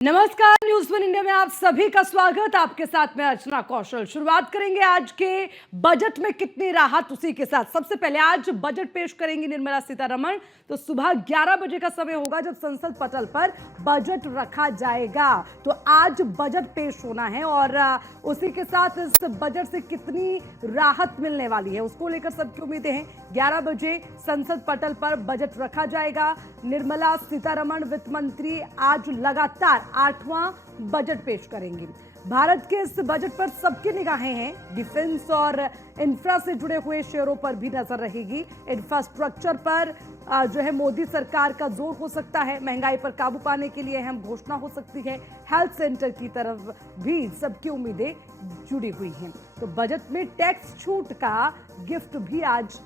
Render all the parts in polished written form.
नमस्कार, news one India में आप सभी का स्वागत। आपके साथ मैं अर्चना कौशल। शुरुआत करेंगे आज के बजट में कितनी राहत, उसी के साथ सबसे पहले आज बजट पेश करेंगी निर्मला सीतारमण। तो सुबह 11 बजे का समय होगा जब संसद पटल पर बजट रखा जाएगा। तो आज बजट पेश होना है और उसी के साथ इस बजट से कितनी राहत मिलने वाली है उसको लेकर सबकी उम्मीदें हैं। 11 बजे संसद पटल पर बजट रखा जाएगा। निर्मला सीतारमण वित्त मंत्री आज लगातार 8वां बजट पेश करेंगी। भारत के इस बजट पर सबकी निगाहें हैं। डिफेंस और इंफ्रा से जुड़े हुए शेयरों पर भी नजर रहेगी। इंफ्रास्ट्रक्चर पर जो है मोदी सरकार का जोर हो सकता है। महंगाई पर काबू पाने के लिए अहम घोषणा हो सकती है। हेल्थ सेंटर की तरफ भी सबकी उम्मीदें जुड़ी हुई हैं। तो बजट में टैक्स छूट का गिफ्ट भी आज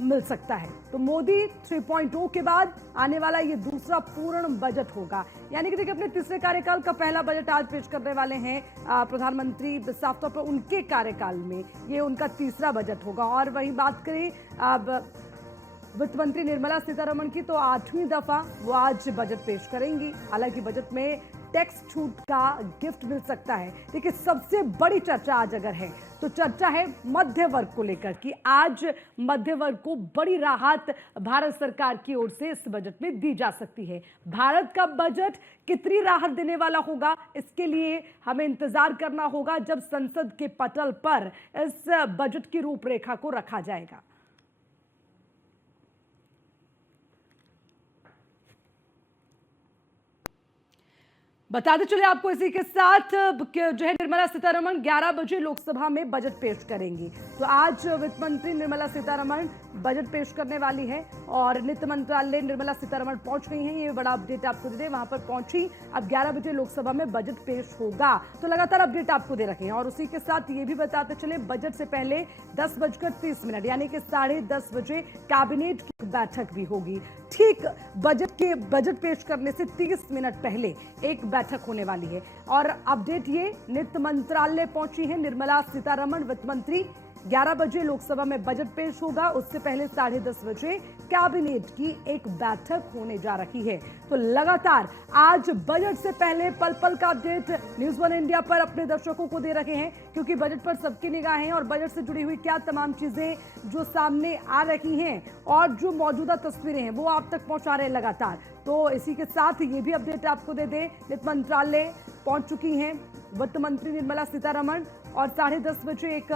मिल सकता है। तो मोदी 3.0 के बाद आने वाला ये दूसरा पूर्ण बजट होगा। यानी कि देखिए, अपने तीसरे कार्यकाल का पहला बजट आज पेश करने वाले हैं प्रधानमंत्री। साफ तौर पर उनके कार्यकाल में ये उनका तीसरा बजट होगा। और वहीं बात करें अब वित्त मंत्री निर्मला सीतारमण की, तो 8वीं दफा वो आज बजट पेश करेंगी। हालांकि बजट में टैक्स छूट का गिफ्ट मिल सकता है। देखिए, सबसे बड़ी चर्चा आज अगर है तो चर्चा है मध्य वर्ग को लेकर कि आज मध्य वर्ग को बड़ी राहत भारत सरकार की ओर से इस बजट में दी जा सकती है। भारत का बजट कितनी राहत देने वाला होगा, इसके लिए हमें इंतजार करना होगा जब संसद के पटल पर इस बजट की रूपरेखा को रखा जाएगा। बताते चले आपको इसी के साथ जो है निर्मला सीतारमण 11 बजे लोकसभा में बजट पेश करेंगी। तो आज वित्त मंत्री निर्मला सीतारमण बजट पेश करने वाली है और वित्त मंत्रालय निर्मला सीतारमण पहुंच गई हैं। ये बड़ा अपडेट आपको दे दें, वहां पर पहुंची। अब 11 बजे लोकसभा में बजट पेश होगा। तो लगातार अपडेट आपको दे रखे हैं। और उसी के साथ ये भी बताते चले, बजट से पहले 10:30 यानी कि 10:30 बजे कैबिनेट की बैठक भी होगी। ठीक बजट पेश करने से 30 मिनट पहले एक बैठक होने वाली है। और अपडेट ये, वित्त मंत्रालय पहुंची है निर्मला सीतारमण वित्त मंत्री। 11 बजे लोकसभा में बजट पेश होगा। उससे पहले 10:30 बजे कैबिनेट की एक बैठक होने जा रही है। तो लगातार आज बजट से पहले पल पल का अपडेट न्यूज़ वन इंडिया पर अपने दर्शकों को दे रहे हैं, क्योंकि बजट पर सबकी निगाहें हैं और बजट से जुड़ी हुई क्या तमाम चीजें जो सामने आ रही हैं और जो मौजूदा तस्वीरें हैं वो आप तक पहुंचा रहे हैं लगातार। तो इसी के साथ ये भी अपडेट आपको दे दें, वित्त मंत्रालय पहुंच चुकी हैं वित्त मंत्री निर्मला सीतारमण और 10:30 बजे एक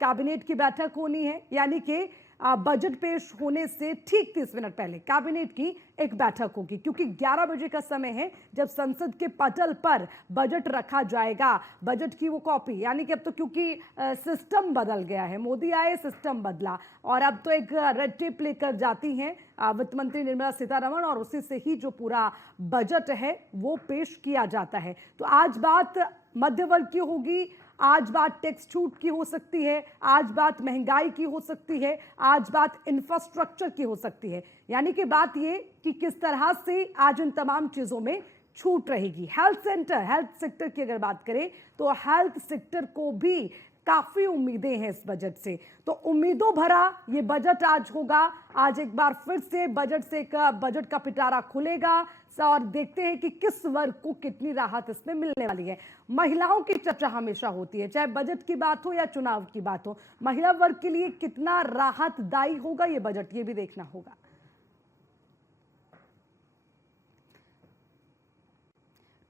कैबिनेट की बैठक होनी है। यानी कि बजट पेश होने से ठीक 30 मिनट पहले कैबिनेट की एक बैठक होगी, क्योंकि 11 बजे का समय है जब संसद के पटल पर बजट रखा जाएगा। बजट की वो कॉपी, यानी कि अब तो क्योंकि सिस्टम बदल गया है, मोदी आए सिस्टम बदला और अब तो एक रेड टेप लेकर जाती हैं वित्त मंत्री निर्मला सीतारमण और उसी से ही जो पूरा बजट है वो पेश किया जाता है। तो आज बात मध्य वर्ग की होगी, आज बात टैक्स छूट की हो सकती है, आज बात महंगाई की हो सकती है, आज बात इंफ्रास्ट्रक्चर की हो सकती है। यानी कि बात ये कि किस तरह से आज इन तमाम चीजों में छूट रहेगी। हेल्थ सेक्टर की अगर बात करें तो हेल्थ सेक्टर को भी काफी उम्मीदें हैं इस बजट से। तो उम्मीदों भरा ये बजट आज होगा। आज एक बार फिर से बजट का पिटारा खुलेगा और देखते हैं कि किस वर्ग को कितनी राहत इसमें मिलने वाली है। महिलाओं की चर्चा हमेशा होती है, चाहे बजट की बात हो या चुनाव की बात हो। महिला वर्ग के लिए कितना राहतदायी होगा ये बजट, ये भी देखना होगा।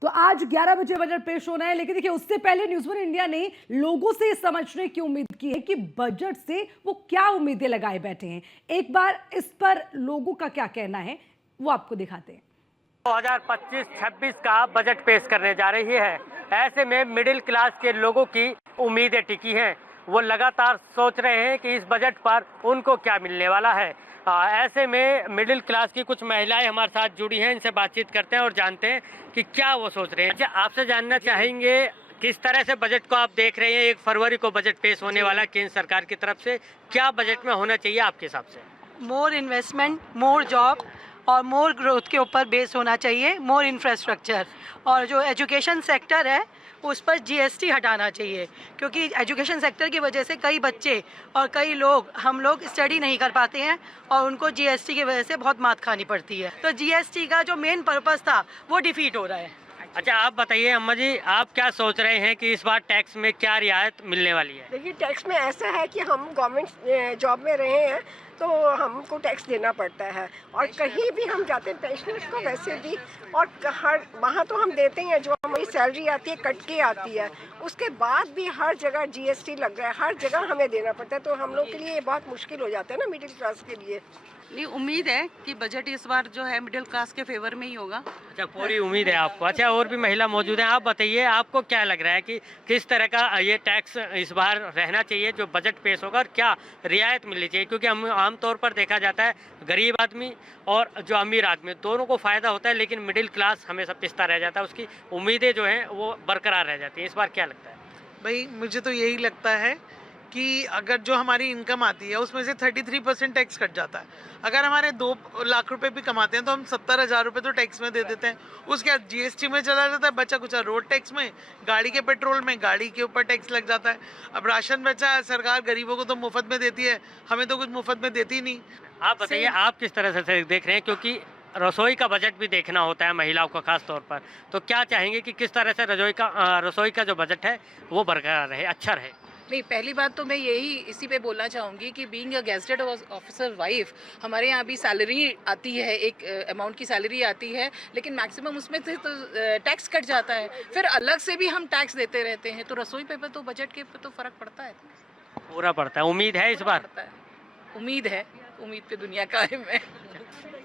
तो आज 11 बजे बजट पेश होना है, लेकिन देखिए उससे पहले न्यूज़ वन इंडिया ने लोगों से ये समझने की उम्मीद की है कि बजट से वो क्या उम्मीदें लगाए बैठे हैं। एक बार इस पर लोगों का क्या कहना है वो आपको दिखाते हैं। 2025-26 का बजट पेश करने जा रही है। ऐसे में मिडिल क्लास के लोगों की उम्मीदें टिकी हैं। वो लगातार सोच रहे हैं कि इस बजट पर उनको क्या मिलने वाला है। ऐसे में मिडिल क्लास की कुछ महिलाएं हमारे साथ जुड़ी हैं, इनसे बातचीत करते हैं और जानते हैं कि क्या वो सोच रहे हैं। अच्छा, आपसे जानना चाहेंगे किस तरह से बजट को आप देख रहे हैं। 1 फरवरी को बजट पेश होने वाला केंद्र सरकार की तरफ से, क्या बजट में होना चाहिए आपके हिसाब से? मोर इन्वेस्टमेंट, मोर जॉब और मोर ग्रोथ के ऊपर बेस होना चाहिए। मोर इंफ्रास्ट्रक्चर और जो एजुकेशन सेक्टर है उस पर जीएसटी हटाना चाहिए, क्योंकि एजुकेशन सेक्टर की वजह से कई बच्चे और कई लोग हम लोग स्टडी नहीं कर पाते हैं और उनको जीएसटी की वजह से बहुत मात खानी पड़ती है। तो जीएसटी का जो मेन पर्पस था वो डिफीट हो रहा है। अच्छा, आप बताइए अम्मा जी, आप क्या सोच रहे हैं कि इस बार टैक्स में क्या रियायत मिलने वाली है? देखिए, टैक्स में ऐसा है कि हम गवर्नमेंट जॉब में रहे हैं तो हमको टैक्स देना पड़ता है, और कहीं भी हम जाते हैं पेंशनर्स को वैसे भी, और हर वहाँ तो हम देते हैं जो हमारी सैलरी आती है कट के आती है, उसके बाद भी हर जगह जीएसटी लग रहा है, हर जगह हमें देना पड़ता है, तो हम लोग के लिए ये बहुत मुश्किल हो जाता है ना, मिडिल क्लास के लिए। नहीं, उम्मीद है कि बजट इस बार जो है मिडिल क्लास के फेवर में ही होगा। अच्छा, पूरी उम्मीद है आपको। अच्छा, और भी महिला मौजूद हैं, आप बताइए आपको क्या लग रहा है कि किस तरह का ये टैक्स इस बार रहना चाहिए जो बजट पेश होगा, और क्या रियायत मिलनी चाहिए? क्योंकि हम आमतौर पर देखा जाता है गरीब आदमी और जो अमीर आदमी दोनों को फ़ायदा होता है, लेकिन मिडिल क्लास हमेशा पिसता रह जाता है, उसकी उम्मीदें जो हैं वो बरकरार रह जाती हैं। इस बार क्या लगता है? भाई मुझे तो यही लगता है कि अगर जो हमारी इनकम आती है उसमें से 33% टैक्स कट जाता है। अगर हमारे 2 लाख रुपए भी कमाते हैं तो हम 70,000 रुपये तो टैक्स में दे देते हैं, उसके बाद जीएसटी में चला जाता है, बचा कुछ रोड टैक्स में, गाड़ी के पेट्रोल में, गाड़ी के ऊपर टैक्स लग जाता है। अब राशन बचा है, सरकार गरीबों को तो मुफ्त में देती है, हमें तो कुछ मुफ्त में देती नहीं। आप बताइए आप किस तरह से देख रहे हैं, क्योंकि रसोई का बजट भी देखना होता है महिलाओं को खास तौर पर, तो क्या चाहेंगे कि किस तरह से रसोई का जो बजट है वो बरकरार रहे, अच्छा रहे? नहीं, पहली बात तो मैं यही इसी पे बोलना चाहूँगी कि being a gazetted officer wife, हमारे यहाँ भी सैलरी आती है, एक अमाउंट की सैलरी आती है, लेकिन मैक्सिमम उसमें से तो टैक्स कट जाता है, फिर अलग से भी हम टैक्स देते रहते हैं, तो रसोई पे तो बजट के पे तो फ़र्क पड़ता है। पूरा पड़ता है। उम्मीद है इस बार? पड़ता है, उम्मीद है, उम्मीद पे दुनिया कायम है।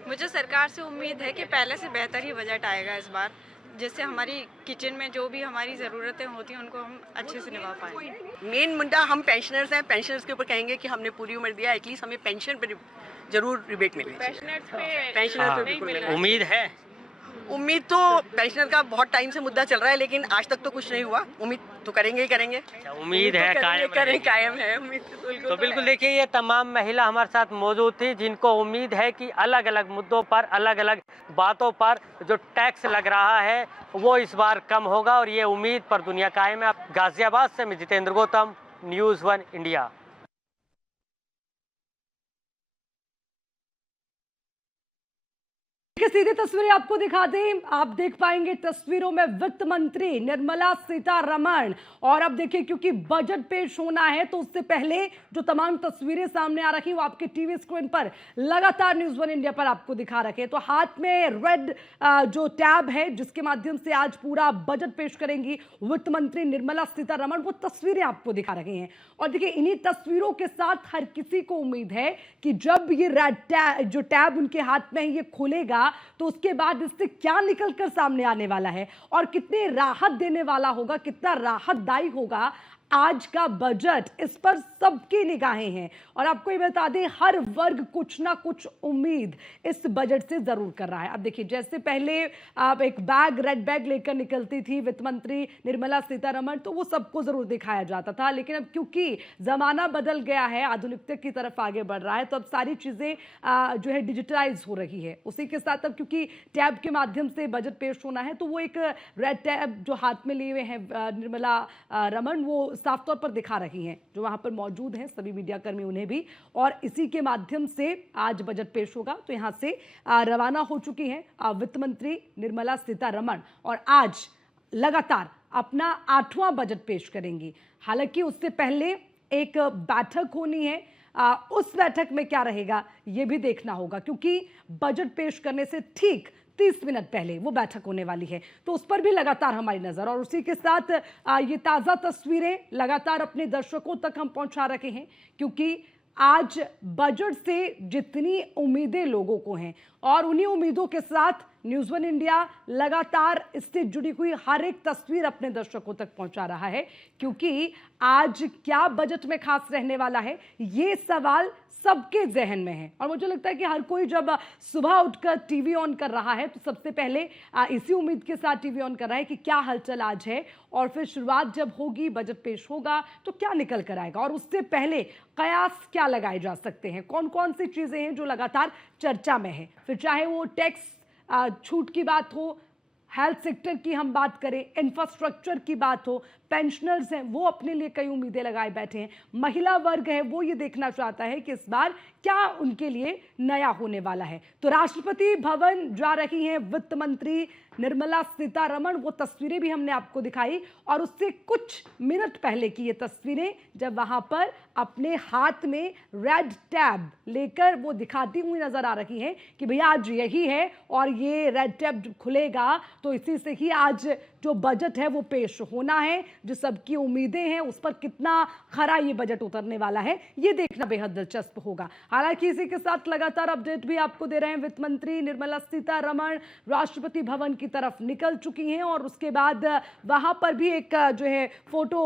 मुझे सरकार से उम्मीद है कि पहले से बेहतर ही बजट आएगा इस बार, जिससे हमारी किचन में जो भी हमारी ज़रूरतें होती हैं उनको हम अच्छे से निभा पाएँ। मेन मुद्दा हम पेंशनर्स हैं, पेंशनर्स के ऊपर कहेंगे कि हमने पूरी उम्र दिया, एटलीस्ट हमें पेंशन पर जरूर रिबेट मिलनी चाहिए। पेंशनर्स पे बिल्कुल मिलना चाहिए। उम्मीद है। उम्मीद तो पेंशनर का बहुत टाइम से मुद्दा चल रहा है, लेकिन आज तक तो कुछ नहीं हुआ। उम्मीद तो करेंगे ही करेंगे। अच्छा, उम्मीद है कायम करें कायम है उम्मीद तो बिल्कुल देखिए, ये तमाम महिला हमारे साथ मौजूद थी जिनको उम्मीद है कि अलग अलग मुद्दों पर, अलग अलग बातों पर जो टैक्स लग रहा है वो इस बार कम होगा, और ये उम्मीद पर दुनिया कायम है। गाजियाबाद से मैं जितेंद्र गौतम, न्यूज़ 1 इंडिया। सीधी तस्वीरें आपको दिखा दें, आप देख पाएंगे तस्वीरों में वित्त मंत्री निर्मला सीतारमण, और अब देखिए क्योंकि बजट पेश होना है तो उससे पहले जो तमाम तस्वीरें सामने आ रही वो आपके टीवी स्क्रीन पर लगातार न्यूज़ 1 इंडिया पर आपको दिखा रखे। तो हाथ में रेड जो टैब है जिसके माध्यम से आज पूरा बजट पेश करेंगी वित्त मंत्री निर्मला सीतारमण, वो तस्वीरें आपको दिखा रहे हैं। और देखिए इन्हीं तस्वीरों के साथ हर किसी को उम्मीद है कि जब ये रेड जो टैब उनके हाथ में है ये खुलेगा तो उसके बाद इससे क्या निकलकर सामने आने वाला है और कितनी राहत देने वाला होगा, कितना राहतदायी होगा आज का बजट, इस पर सबकी निगाहें हैं। और आपको ये बता दें, हर वर्ग कुछ ना कुछ उम्मीद इस बजट से जरूर कर रहा है। अब देखिए, जैसे पहले आप एक बैग, रेड बैग लेकर निकलती थी वित्त मंत्री निर्मला सीतारमण, तो वो सबको जरूर दिखाया जाता था, लेकिन अब क्योंकि जमाना बदल गया है, आधुनिकता की तरफ आगे बढ़ रहा है, तो अब सारी चीजें जो है डिजिटलाइज हो रही है। उसी के साथ अब क्योंकि टैब के माध्यम से बजट पेश होना है, तो वो एक रेड टैब जो हाथ में लिए हुए हैं निर्मला रमण, वो साफ तौर पर दिखा रही हैं, जो वहां पर मौजूद हैं सभी मीडिया कर्मी उन्हें भी, और इसी के माध्यम से आज बजट पेश होगा। तो यहां से रवाना हो चुकी हैं वित्त मंत्री निर्मला सीतारमण, और आज लगातार अपना 8वां बजट पेश करेंगी। हालांकि उससे पहले एक बैठक होनी है, उस बैठक में क्या रहेगा यह भी देखना होगा, क्योंकि बजट पेश करने से ठीक 30 मिनट पहले वो बैठक होने वाली है, तो उस पर भी लगातार हमारी नजर। और उसी के साथ ये ताज़ा तस्वीरें लगातार अपने दर्शकों तक हम पहुंचा रखे हैं, क्योंकि आज बजट से जितनी उम्मीदें लोगों को हैं, और उन्हीं उम्मीदों के साथ न्यूज़ 1 इंडिया लगातार इससे जुड़ी हुई हर एक तस्वीर अपने दर्शकों तक पहुंचा रहा है, क्योंकि आज क्या बजट में खास रहने वाला है ये सवाल सबके जहन में है। और मुझे लगता है कि हर कोई जब सुबह उठकर टीवी ऑन कर रहा है तो सबसे पहले इसी उम्मीद के साथ टीवी ऑन कर रहा है कि क्या हलचल आज है, और फिर शुरुआत जब होगी, बजट पेश होगा तो क्या निकल कर आएगा, और उससे पहले कयास क्या लगाए जा सकते हैं, कौन कौन सी चीजें हैं जो लगातार चर्चा में है। फिर चाहे वो टैक्स छूट की बात हो, हेल्थ सेक्टर की हम बात करें, इंफ्रास्ट्रक्चर की बात हो, पेंशनर्स हैं वो अपने लिए कई उम्मीदें लगाए बैठे हैं, महिला वर्ग है वो ये देखना चाहता है कि इस बार क्या उनके लिए नया होने वाला है। तो राष्ट्रपति भवन जा रही हैं वित्त मंत्री निर्मला सीतारमण। वो तस्वीरें भी हमने आपको दिखाई और उससे कुछ मिनट पहले की ये तस्वीरें, जब वहां पर अपने हाथ में रेड टैब लेकर वो दिखाती हुई नजर आ रही हैं कि भैया आज यही है और ये रेड टैब खुलेगा तो इसी से ही आज जो बजट है वो पेश होना है। जो सबकी उम्मीदें हैं उस पर कितना खरा ये बजट उतरने वाला है, ये देखना बेहद दिलचस्प होगा। हालांकि इसी के साथ लगातार अपडेट भी आपको दे रहे हैं। वित्त मंत्री निर्मला सीतारमण राष्ट्रपति भवन की तरफ निकल चुकी हैं और उसके बाद वहां पर भी एक जो है फोटो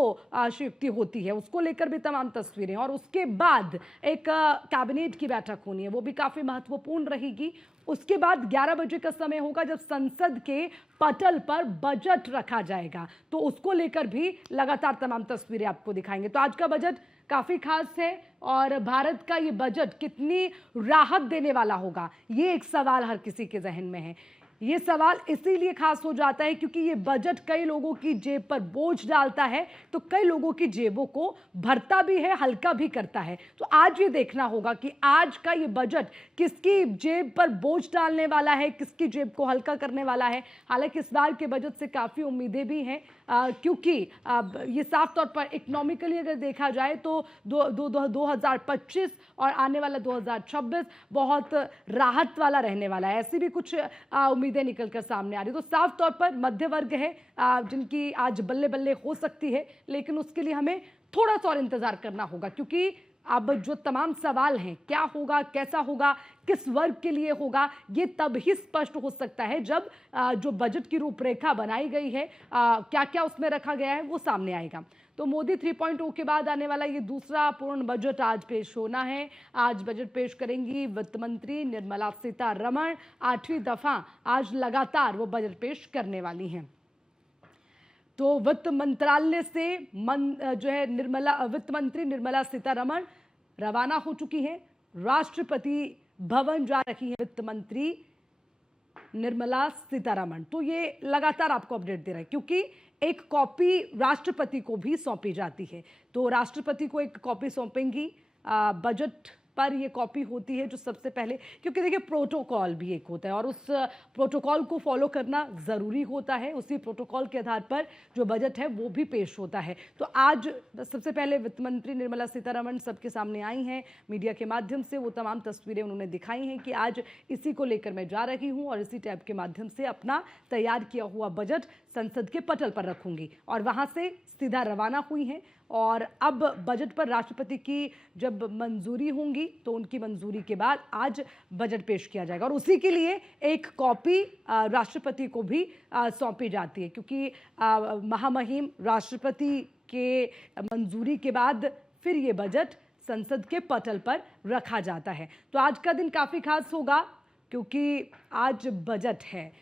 शिफ्टी होती है, उसको लेकर भी तमाम तस्वीरें, और उसके बाद एक कैबिनेट की बैठक होनी है, वो भी काफी महत्वपूर्ण रहेगी। उसके बाद 11 बजे का समय होगा जब संसद के पटल पर बजट रखा जाएगा, तो उसको लेकर भी लगातार तमाम तस्वीरें आपको दिखाएंगे। तो आज का बजट काफी खास है और भारत का ये बजट कितनी राहत देने वाला होगा, ये एक सवाल हर किसी के जहन में है। ये सवाल इसीलिए खास हो जाता है क्योंकि ये बजट कई लोगों की जेब पर बोझ डालता है, तो कई लोगों की जेबों को भरता भी है, हल्का भी करता है। तो आज ये देखना होगा कि आज का ये बजट किसकी जेब पर बोझ डालने वाला है, किसकी जेब को हल्का करने वाला है। हालांकि इस बार के बजट से काफ़ी उम्मीदें भी हैं क्योंकि ये साफ तौर पर इकोनॉमिकली अगर देखा जाए तो 2025 और आने वाला 2026 बहुत राहत वाला रहने वाला है, ऐसी भी कुछ उम्मीदें निकलकर सामने आ रही। तो साफ तौर पर मध्य वर्ग है जिनकी आज बल्ले बल्ले हो सकती है, लेकिन उसके लिए हमें थोड़ा सा और इंतजार करना होगा क्योंकि अब जो तमाम सवाल हैं, क्या होगा, कैसा होगा, किस वर्ग के लिए होगा, ये तब ही स्पष्ट हो सकता है जब जो बजट की रूपरेखा बनाई गई है, क्या क्या उसमें रखा गया है, वो सामने आएगा। तो मोदी 3.0 के बाद आने वाला ये दूसरा पूर्ण बजट आज पेश होना है। आज बजट पेश करेंगी वित्त मंत्री निर्मला सीतारमण। 8वीं दफा आज लगातार वो बजट पेश करने वाली हैं। तो वित्त मंत्रालय से जो है वित्त मंत्री निर्मला सीतारमण रवाना हो चुकी हैं। राष्ट्रपति भवन जा रही हैं वित्त मंत्री निर्मला सीतारमण। तो ये लगातार आपको अपडेट दे रहा है क्योंकि एक कॉपी राष्ट्रपति को भी सौंपी जाती है। तो राष्ट्रपति को एक कॉपी सौंपेंगी बजट पर, ये कॉपी होती है जो सबसे पहले, क्योंकि देखिए प्रोटोकॉल भी एक होता है और उस प्रोटोकॉल को फॉलो करना ज़रूरी होता है। उसी प्रोटोकॉल के आधार पर जो बजट है वो भी पेश होता है। तो आज सबसे पहले वित्त मंत्री निर्मला सीतारमण सबके सामने आई हैं, मीडिया के माध्यम से वो तमाम तस्वीरें उन्होंने दिखाई हैं कि आज इसी को लेकर मैं जा रही हूँ और इसी टैब के माध्यम से अपना तैयार किया हुआ बजट संसद के पटल पर रखूंगी, और वहाँ से सीधा रवाना हुई हैं। और अब बजट पर राष्ट्रपति की जब मंजूरी होंगी तो उनकी मंजूरी के बाद आज बजट पेश किया जाएगा और उसी के लिए एक कॉपी राष्ट्रपति को भी सौंपी जाती है क्योंकि महामहिम राष्ट्रपति के मंजूरी के बाद फिर ये बजट संसद के पटल पर रखा जाता है। तो आज का दिन काफ़ी खास होगा क्योंकि आज बजट है।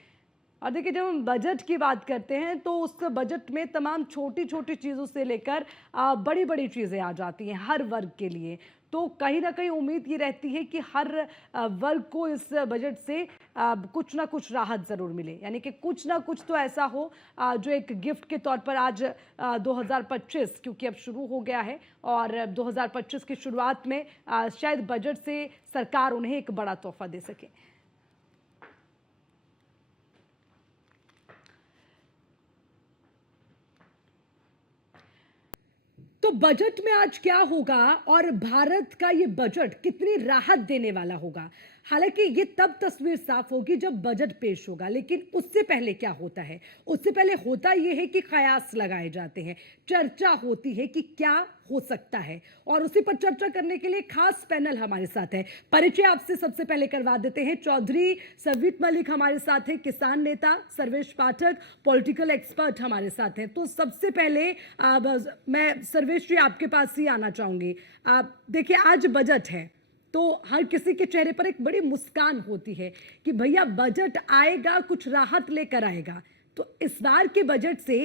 और देखिए जब हम बजट की बात करते हैं तो उस बजट में तमाम छोटी छोटी चीज़ों से लेकर बड़ी बड़ी चीज़ें आ जाती हैं हर वर्ग के लिए। तो कहीं ना कहीं उम्मीद ये रहती है कि हर वर्ग को इस बजट से कुछ ना कुछ राहत ज़रूर मिले, यानी कि कुछ ना कुछ तो ऐसा हो जो एक गिफ्ट के तौर पर आज 2025 क्योंकि अब शुरू हो गया है और 2025 की शुरुआत में शायद बजट से सरकार उन्हें एक बड़ा तोहफा दे सके। तो बजट में आज क्या होगा और भारत का ये बजट कितनी राहत देने वाला होगा, हालांकि ये तब तस्वीर साफ होगी जब बजट पेश होगा। लेकिन उससे पहले क्या होता है, उससे पहले होता ये है कि कयास लगाए जाते हैं, चर्चा होती है कि क्या हो सकता है, और उसी पर चर्चा करने के लिए खास पैनल हमारे साथ है। परिचय आपसे सबसे पहले करवा देते हैं। चौधरी सवीत मलिक हमारे साथ हैं, किसान नेता, सर्वेश पाठक पॉलिटिकल एक्सपर्ट हमारे साथ हैं। तो सबसे पहले मैं सर्वेश जी आपके पास ही आना चाहूंगी। देखिए आज बजट है तो हर किसी के चेहरे पर एक बड़ी मुस्कान होती है कि भैया बजट आएगा, कुछ राहत लेकर आएगा। तो इस बार के बजट से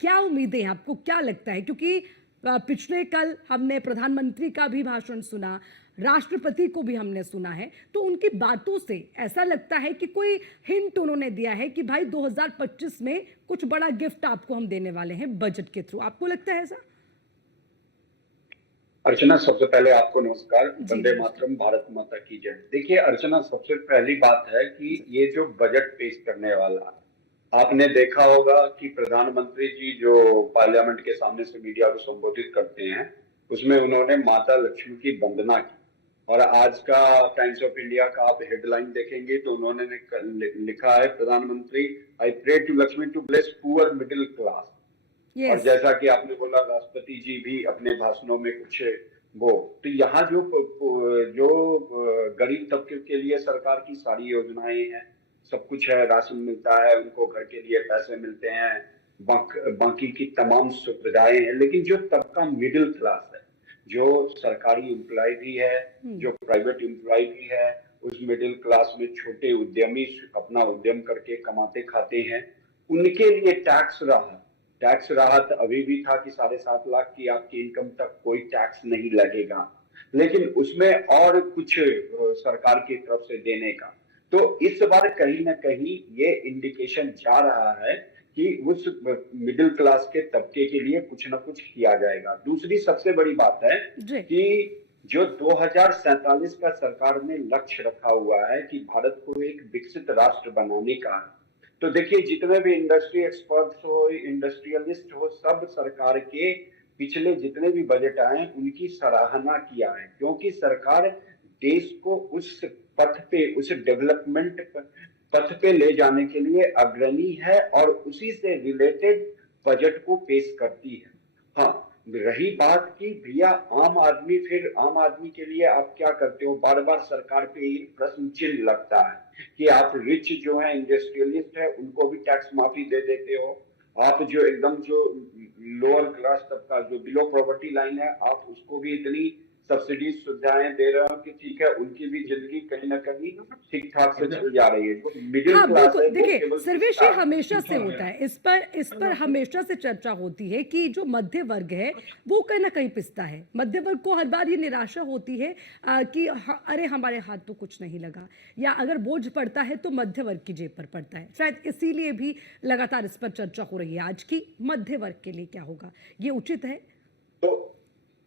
क्या उम्मीदें हैं, आपको क्या लगता है? क्योंकि पिछले कल हमने प्रधानमंत्री का भी भाषण सुना, राष्ट्रपति को भी हमने सुना है, तो उनकी बातों से ऐसा लगता है कि कोई हिंट उन्होंने दिया है कि भाई 2025 में कुछ बड़ा गिफ्ट आपको हम देने वाले हैं बजट के थ्रू। आपको लगता है ऐसा? अर्चना, सबसे पहले आपको नमस्कार। जी, वंदे नमस्कार। मातरम, भारत माता की जय। देखिए अर्चना, सबसे पहली बात है कि ये जो बजट पेश करने वाला है, आपने देखा होगा कि प्रधानमंत्री जी जो पार्लियामेंट के सामने से मीडिया को संबोधित करते हैं, उसमें उन्होंने माता लक्ष्मी की वंदना की। और आज का टाइम्स ऑफ इंडिया का आप हेडलाइन देखेंगे तो उन्होंने लिखा है, प्रधानमंत्री, I pray to Lakshmi to bless poor middle class. और यस। जैसा कि आपने बोला, राष्ट्रपति जी भी अपने भाषणों में कुछ वो, तो यहाँ जो जो गरीब तबके के लिए सरकार की सारी योजनाएं हैं, सब कुछ है, राशन मिलता है उनको, घर के लिए पैसे मिलते हैं, बाकी की तमाम सुविधाएं हैं। लेकिन जो तबका मिडिल क्लास है, जो सरकारी एम्प्लॉय भी है, जो प्राइवेट एम्प्लॉय भी है, उस मिडिल क्लास में छोटे उद्यमी अपना उद्यम करके कमाते खाते हैं, उनके लिए टैक्स राहत अभी भी था कि 7.5 लाख की आपकी इनकम तक कोई टैक्स नहीं लगेगा, लेकिन उसमें और कुछ सरकार की तरफ से देने का। तो इस बार कहीं ना कहीं ये इंडिकेशन जा रहा है कि उस मिडिल क्लास के तबके के लिए कुछ ना कुछ किया जाएगा। दूसरी सबसे बड़ी बात है जी। कि जो 2047 का सरकार ने लक्ष्य रखा हुआ है कि भारत को एक विकसित राष्ट्र बनाने का, तो देखिए जितने भी इंडस्ट्री एक्सपर्ट्स हो, इंडस्ट्रियलिस्ट हो, सब सरकार के पिछले जितने भी बजट आए उनकी सराहना किया है, क्योंकि सरकार देश को उस पथ पे, उस डेवलपमेंट पथ पे ले जाने के लिए अग्रणी है और उसी से रिलेटेड बजट को पेश करती है। हाँ, रही बात की भैया आम आदमी के लिए आप क्या करते हो, बार बार सरकार पे ये प्रश्न चिन्ह लगता है कि आप रिच जो है, इंडस्ट्रियलिस्ट है, उनको भी टैक्स माफी दे देते हो। आप जो एकदम जो लोअर क्लास तबका, जो बिलो पॉवर्टी लाइन है, आप उसको भी इतनी सब्सिडी सुविधाएं दे रहे हो कि ठीक है, उनकी भी जिंदगी कहीं ना कहीं ठीक ठाक से चल जा रही है। जो मिडिल हाँ क्लास है बिल्कुल, वो देखिए केवल सर्वेश, ये हमेशा से होता है, इस पर हमेशा से चर्चा होती है कि जो मध्य वर्ग है वो कहीं ना कहीं पिसता है। मध्य वर्ग को हर बार ये निराशा होती है कि अरे हमारे हाथ तो कुछ नहीं लगा, या अगर बोझ पड़ता है तो मध्य वर्ग की जेब पर पड़ता है। शायद इसीलिए भी लगातार इस पर चर्चा हो रही है आज की, मध्य वर्ग के लिए क्या होगा, ये उचित है? तो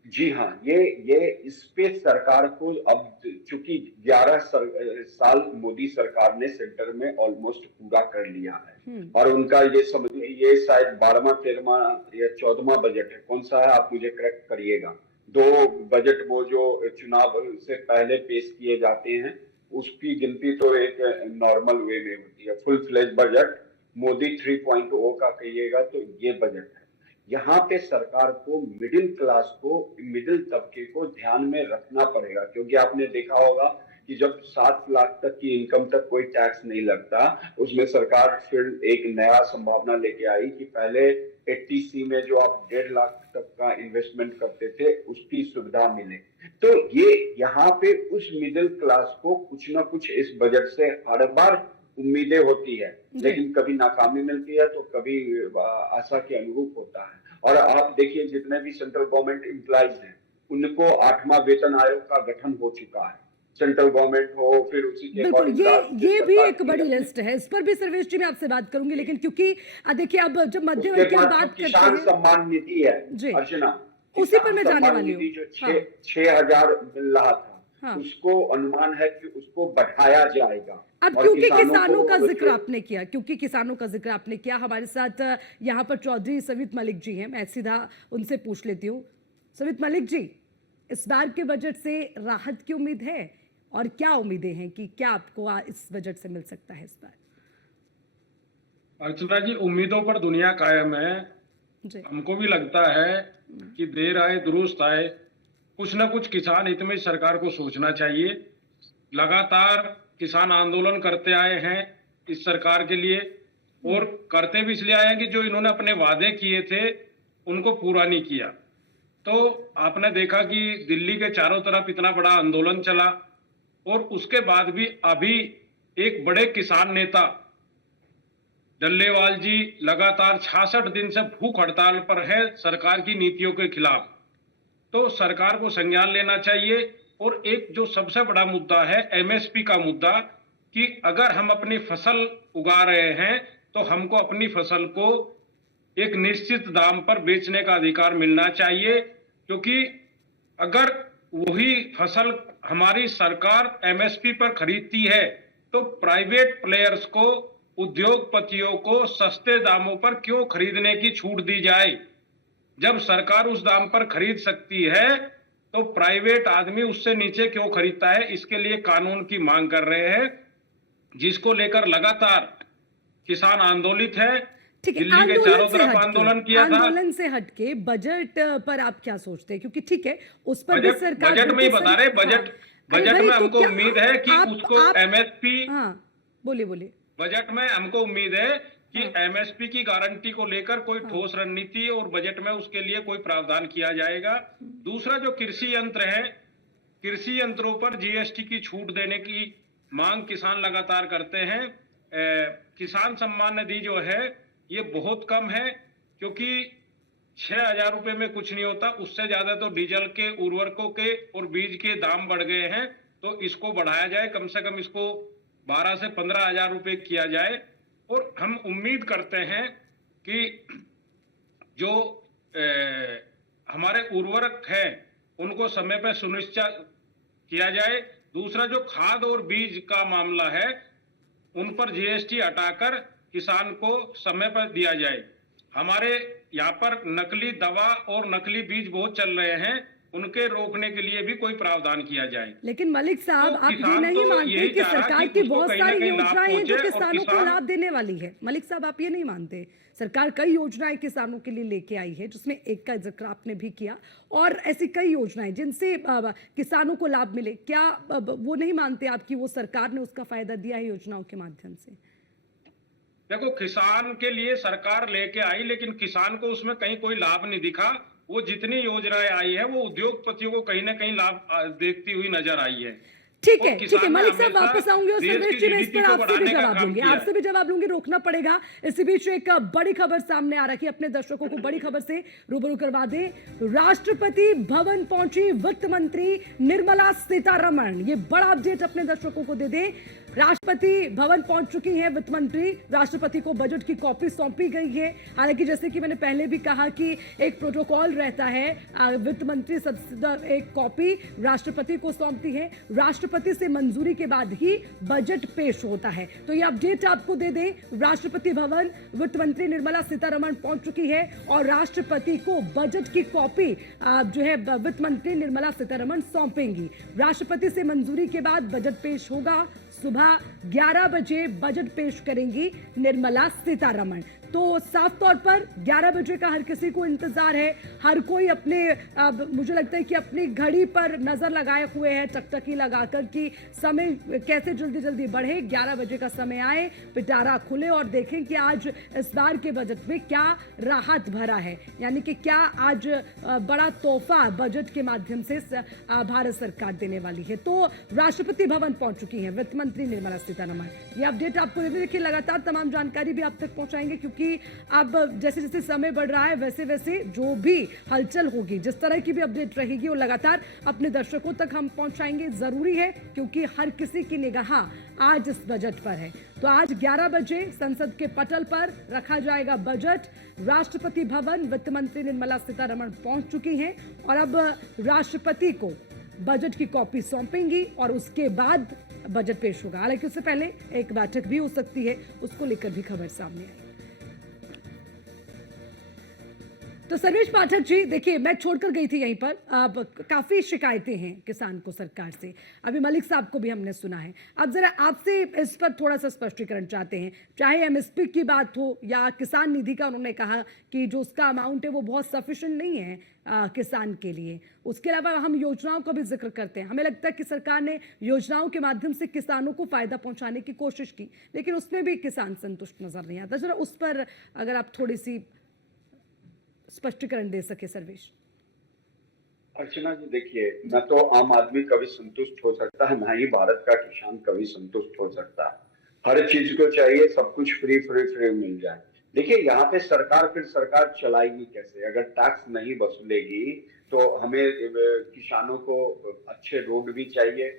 जी हाँ, ये इस पे सरकार को अब, चूंकि 11 साल मोदी सरकार ने सेंटर में ऑलमोस्ट पूरा कर लिया है और उनका ये समझिए ये शायद 12वां 13वां या 14वां बजट है, कौन सा है आप मुझे करेक्ट करिएगा। 2 बजट वो जो चुनाव से पहले पेश किए जाते हैं, उसकी गिनती तो एक नॉर्मल वे में होती है। फुल फ्लेज बजट मोदी 3.0 का कहिएगा तो ये बजट है। यहाँ पे सरकार को मिडिल तबके को ध्यान में रखना पड़ेगा, क्योंकि आपने देखा होगा कि जब 7 लाख तक की इनकम तक कोई टैक्स नहीं लगता, उसमें सरकार फिर एक नया संभावना लेके आई कि पहले 80C में जो आप 1.5 लाख तक का इन्वेस्टमेंट करते थे उसकी सुविधा मिले। तो ये यहाँ पे उस मिडिल क्लास को कुछ ना कुछ इस बजट से हर बार उम्मीदें होती है, लेकिन कभी नाकामी मिलती है तो कभी आशा के अनुरूप होता है। और आप देखिए जितने भी सेंट्रल गवर्नमेंट एम्प्लॉइज हैं, उनको 8वां वेतन आयोग का गठन हो चुका है। सेंट्रल गवर्नमेंट हो, फिर उसी के बिल्कुल, अकॉर्डिंग ये भी एक बड़ी लिस्ट है, इस पर भी सर्वेश जी मैं आपसे बात करूंगी, लेकिन क्योंकि देखिए अब जब मध्य वर्ग की हम बात करते किसान हैं, सम्मान निधि है अर्चना, उसी पर मैं जाने वाली हूँ। जो 6,000 मिल रहा था, हाँ। उसको अनुमान है कि उसको बढ़ाया जाएगा। अब और क्योंकि किसानों का को जिक्र आपने किया, हमारे साथ यहाँ पर चौधरी सवित मलिक जी हैं, मैं सीधा उनसे पूछ लेती हूँ। सवित मलिक जी, इस बार के बजट से राहत की उम्मीद है और क्या उम्मीदें हैं कि क्या आपको इस बजट से मिल सकता है इस बार? अर्चना जी, उम्मीदों पर दुनिया कायम है। हमको भी लगता है कि देर आए दुरुस्त आए, कुछ ना कुछ किसान हित में सरकार को सोचना चाहिए। लगातार किसान आंदोलन करते आए हैं इस सरकार के लिए, और करते भी इसलिए आए हैं कि जो इन्होंने अपने वादे किए थे उनको पूरा नहीं किया। तो आपने देखा कि दिल्ली के चारों तरफ इतना बड़ा आंदोलन चला, और उसके बाद भी अभी एक बड़े किसान नेता डल्लेवाल जी लगातार 66 दिन से भूख हड़ताल पर है सरकार की नीतियों के खिलाफ। तो सरकार को संज्ञान लेना चाहिए। और एक जो सबसे बड़ा मुद्दा है एमएसपी का मुद्दा, कि अगर हम अपनी फसल उगा रहे हैं तो हमको अपनी फसल को एक निश्चित दाम पर बेचने का अधिकार मिलना चाहिए, क्योंकि अगर वही फसल हमारी सरकार एमएसपी पर खरीदती है तो प्राइवेट प्लेयर्स को, उद्योगपतियों को सस्ते दामों पर क्यों खरीदने की छूट दी जाए? जब सरकार उस दाम पर खरीद सकती है तो प्राइवेट आदमी उससे नीचे क्यों खरीदता है? इसके लिए कानून की मांग कर रहे हैं, जिसको लेकर लगातार किसान आंदोलित है। ठीक है, दिल्ली के चारों तरफ आंदोलन किया था। आंदोलन से हटके बजट पर आप क्या सोचते हैं? क्योंकि ठीक है, उस पर भी सरकार बजट में ही बता रहे, बजट में तो हमको उम्मीद है कि उसको एमएसपी, हाँ बोलिए। बजट में हमको उम्मीद है कि एमएसपी की गारंटी को लेकर कोई ठोस रणनीति और बजट में उसके लिए कोई प्रावधान किया जाएगा। दूसरा, जो कृषि यंत्र है, कृषि यंत्रों पर जीएसटी की छूट देने की मांग किसान लगातार करते हैं। किसान सम्मान निधि जो है ये बहुत कम है, क्योंकि 6,000 रुपए में कुछ नहीं होता, उससे ज्यादा तो डीजल के, उर्वरकों के और बीज के दाम बढ़ गए हैं। तो इसको बढ़ाया जाए, कम से कम इसको 12 से 15,000 रुपए किया जाए। और हम उम्मीद करते हैं कि जो हमारे उर्वरक हैं उनको समय पर सुनिश्चित किया जाए। दूसरा, जो खाद और बीज का मामला है उन पर जीएसटी हटाकर किसान को समय पर दिया जाए। हमारे यहाँ पर नकली दवा और नकली बीज बहुत चल रहे हैं, उनके रोकने के लिए भी कोई प्रावधान किया जाए। लेकिन मलिक साहब, तो आप ये किसान नहीं तो मानते यही कि चाह रहा सरकार कि की उसको बहुत कहीं ना सारी कहीं लाभ योजनाएं हैं जो पहुंचे और किसानों को किसान- लाभ देने वाली है? मलिक साहब, आप ये नहीं मानते? सरकार कई योजनाएं किसानों के लिए लेके आई है, जिसमें एक का जिक्र आपने भी किया, और ऐसी कई योजनाएं जिनसे किसानों को लाभ मिले। क्या वो नहीं मानते आप कि वो सरकार ने उसका फायदा दिया है योजनाओं के माध्यम से? देखो, किसान के लिए सरकार लेके आई, लेकिन किसान को उसमें कहीं कोई लाभ नहीं दिखा। वो जितनी योजनाएं आई है वो उद्योगपतियों को कहीं ना कहीं लाभ देखती हुई नजर आई है। ठीक और है, ठीक है, किसान ने मलिक साहब हमेशा वापस आऊंगे और देश सर्वेश की जी मैं इस GDP पर को आपसे भी बढ़ाने का जवाब काम लूंगी, किया है। आपसे भी जवाब लूंगी, रोकना पड़ेगा। इसी बीच एक बड़ी खबर सामने आ रही है, अपने दर्शकों को बड़ी खबर से रूबरू करवा दे। राष्ट्रपति भवन पहुंची वित्त मंत्री निर्मला सीतारमण। ये बड़ा अपडेट अपने दर्शकों को दे दे। राष्ट्रपति भवन पहुंच चुकी हैं वित्त मंत्री, राष्ट्रपति को बजट की कॉपी सौंपी गई है। हालांकि जैसे कि मैंने पहले भी कहा कि एक प्रोटोकॉल रहता है, वित्त मंत्री सबसे एक कॉपी राष्ट्रपति को सौंपती है, राष्ट्रपति से मंजूरी के बाद ही बजट पेश होता है। तो ये अपडेट आपको दे दें, राष्ट्रपति भवन वित्त मंत्री निर्मला सीतारमण पहुंच चुकी है और राष्ट्रपति को बजट की कॉपी जो है वित्त मंत्री निर्मला सीतारमण सौंपेंगी। राष्ट्रपति से मंजूरी के बाद बजट पेश होगा। सुबह 11 बजे बजट पेश करेंगी निर्मला सीतारमण। तो साफ तौर पर 11 बजे का हर किसी को इंतजार है। हर कोई अपने मुझे लगता है कि अपनी घड़ी पर नजर लगाए हुए है, टकटकी लगाकर कि समय कैसे जल्दी जल्दी बढ़े, 11 बजे का समय आए, पिटारा खुले और देखें कि आज इस बार के बजट में क्या राहत भरा है, यानी कि क्या आज बड़ा तोहफा बजट के माध्यम से भारत सरकार देने वाली है। तो राष्ट्रपति भवन पहुंच चुकी है वित्त मंत्री निर्मला सीतारमण। ये अपडेट आपको देखिए, लगातार तमाम जानकारी भी आप तक पहुंचाएंगे, क्योंकि अब जैसे जैसे समय बढ़ रहा है वैसे वैसे जो भी हलचल होगी, जिस तरह की भी अपडेट रहेगी, वो लगातार अपने दर्शकों तक हम पहुंचाएंगे। जरूरी है क्योंकि हर किसी की निगाह आज इस बजट पर है। तो आज 11 बजे संसद के पटल पर रखा जाएगा बजट। राष्ट्रपति भवन वित्त मंत्री निर्मला सीतारमण पहुंच चुकी हैं और अब राष्ट्रपति को बजट की कॉपी सौंपेंगी और उसके बाद बजट पेश होगा। हालांकि उससे पहले एक बैठक भी हो सकती है, उसको लेकर भी खबर सामने आई। तो सर्वेश पाठक जी, देखिए मैं छोड़कर गई थी यहीं पर, अब काफी शिकायतें हैं किसान को सरकार से। अभी मलिक साहब को भी हमने सुना है। अब जरा आपसे इस पर थोड़ा सा स्पष्टीकरण चाहते हैं, चाहे एमएसपी की बात हो या किसान निधि का। उन्होंने कहा कि जो उसका अमाउंट है वो बहुत सफिशिएंट नहीं है किसान के लिए। उसके अलावा हम योजनाओं का भी जिक्र करते हैं। हमें लगता है कि सरकार ने योजनाओं के माध्यम से किसानों को फायदा पहुंचाने की कोशिश की, लेकिन उसमें भी किसान संतुष्ट नजर नहीं आता। जरा उस पर अगर आप थोड़ी सी स्पष्टीकरण दे सके सर्वेश। अर्चना जी, देखिए, न तो आम आदमी कभी संतुष्ट हो सकता है, ना ही भारत का किसान कभी संतुष्ट हो सकता है। हर चीज को चाहिए सब कुछ फ्री फ्री फ्री मिल जाए। देखिए, यहाँ पे सरकार चलाएगी कैसे? अगर टैक्स नहीं वसूलेगी तो हमें किसानों को अच्छे रोड भी चाहिए,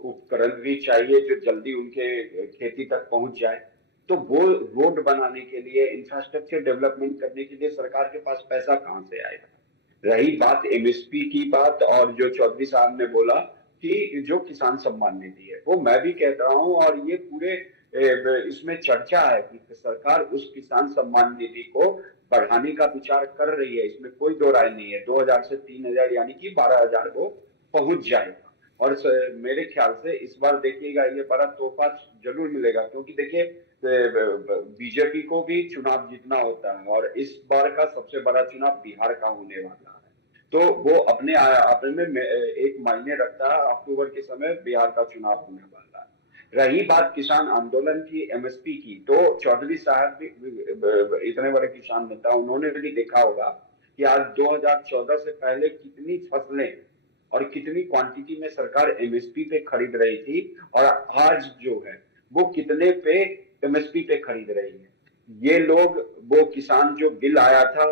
उपकरण भी चाहिए जो जल्दी उनके खेती तक पहुंच जाए। तो वो रोड बनाने के लिए, इंफ्रास्ट्रक्चर डेवलपमेंट करने के लिए सरकार के पास पैसा कहां से आएगा? रही बात एमएसपी की बात, और जो चौधरी साहब ने बोला कि जो किसान सम्मान निधि है, वो मैं भी कहता हूं, और ये पूरे इसमें चर्चा है कि सरकार उस किसान सम्मान निधि को बढ़ाने का विचार कर रही है, इसमें कोई दो राय नहीं है। 2000 से 3000 यानी कि 12000 को पहुंच जाएगा। और मेरे ख्याल से इस बार देखिएगा ये बड़ा तोहफा जरूर मिलेगा, क्योंकि देखिए बीजेपी को भी चुनाव जीतना होता है, और इस बार का सबसे बड़ा चुनाव बिहार का होने वाला है, तो वो अपने अपने में एक मायने रखता है। अक्टूबर के समय बिहार का चुनाव होने वाला है। रही बात किसान आंदोलन की, एमएसपी की, तो चौधरी साहब भी इतने बड़े किसान नेता, उन्होंने भी देखा होगा कि आज 2014 से पहले कितनी फसलें और कितनी क्वांटिटी में सरकार एमएसपी पे खरीद रही थी, और आज जो है वो कितने पे एमएसपी पे खरीद रही है। ये लोग, वो किसान जो बिल आया था,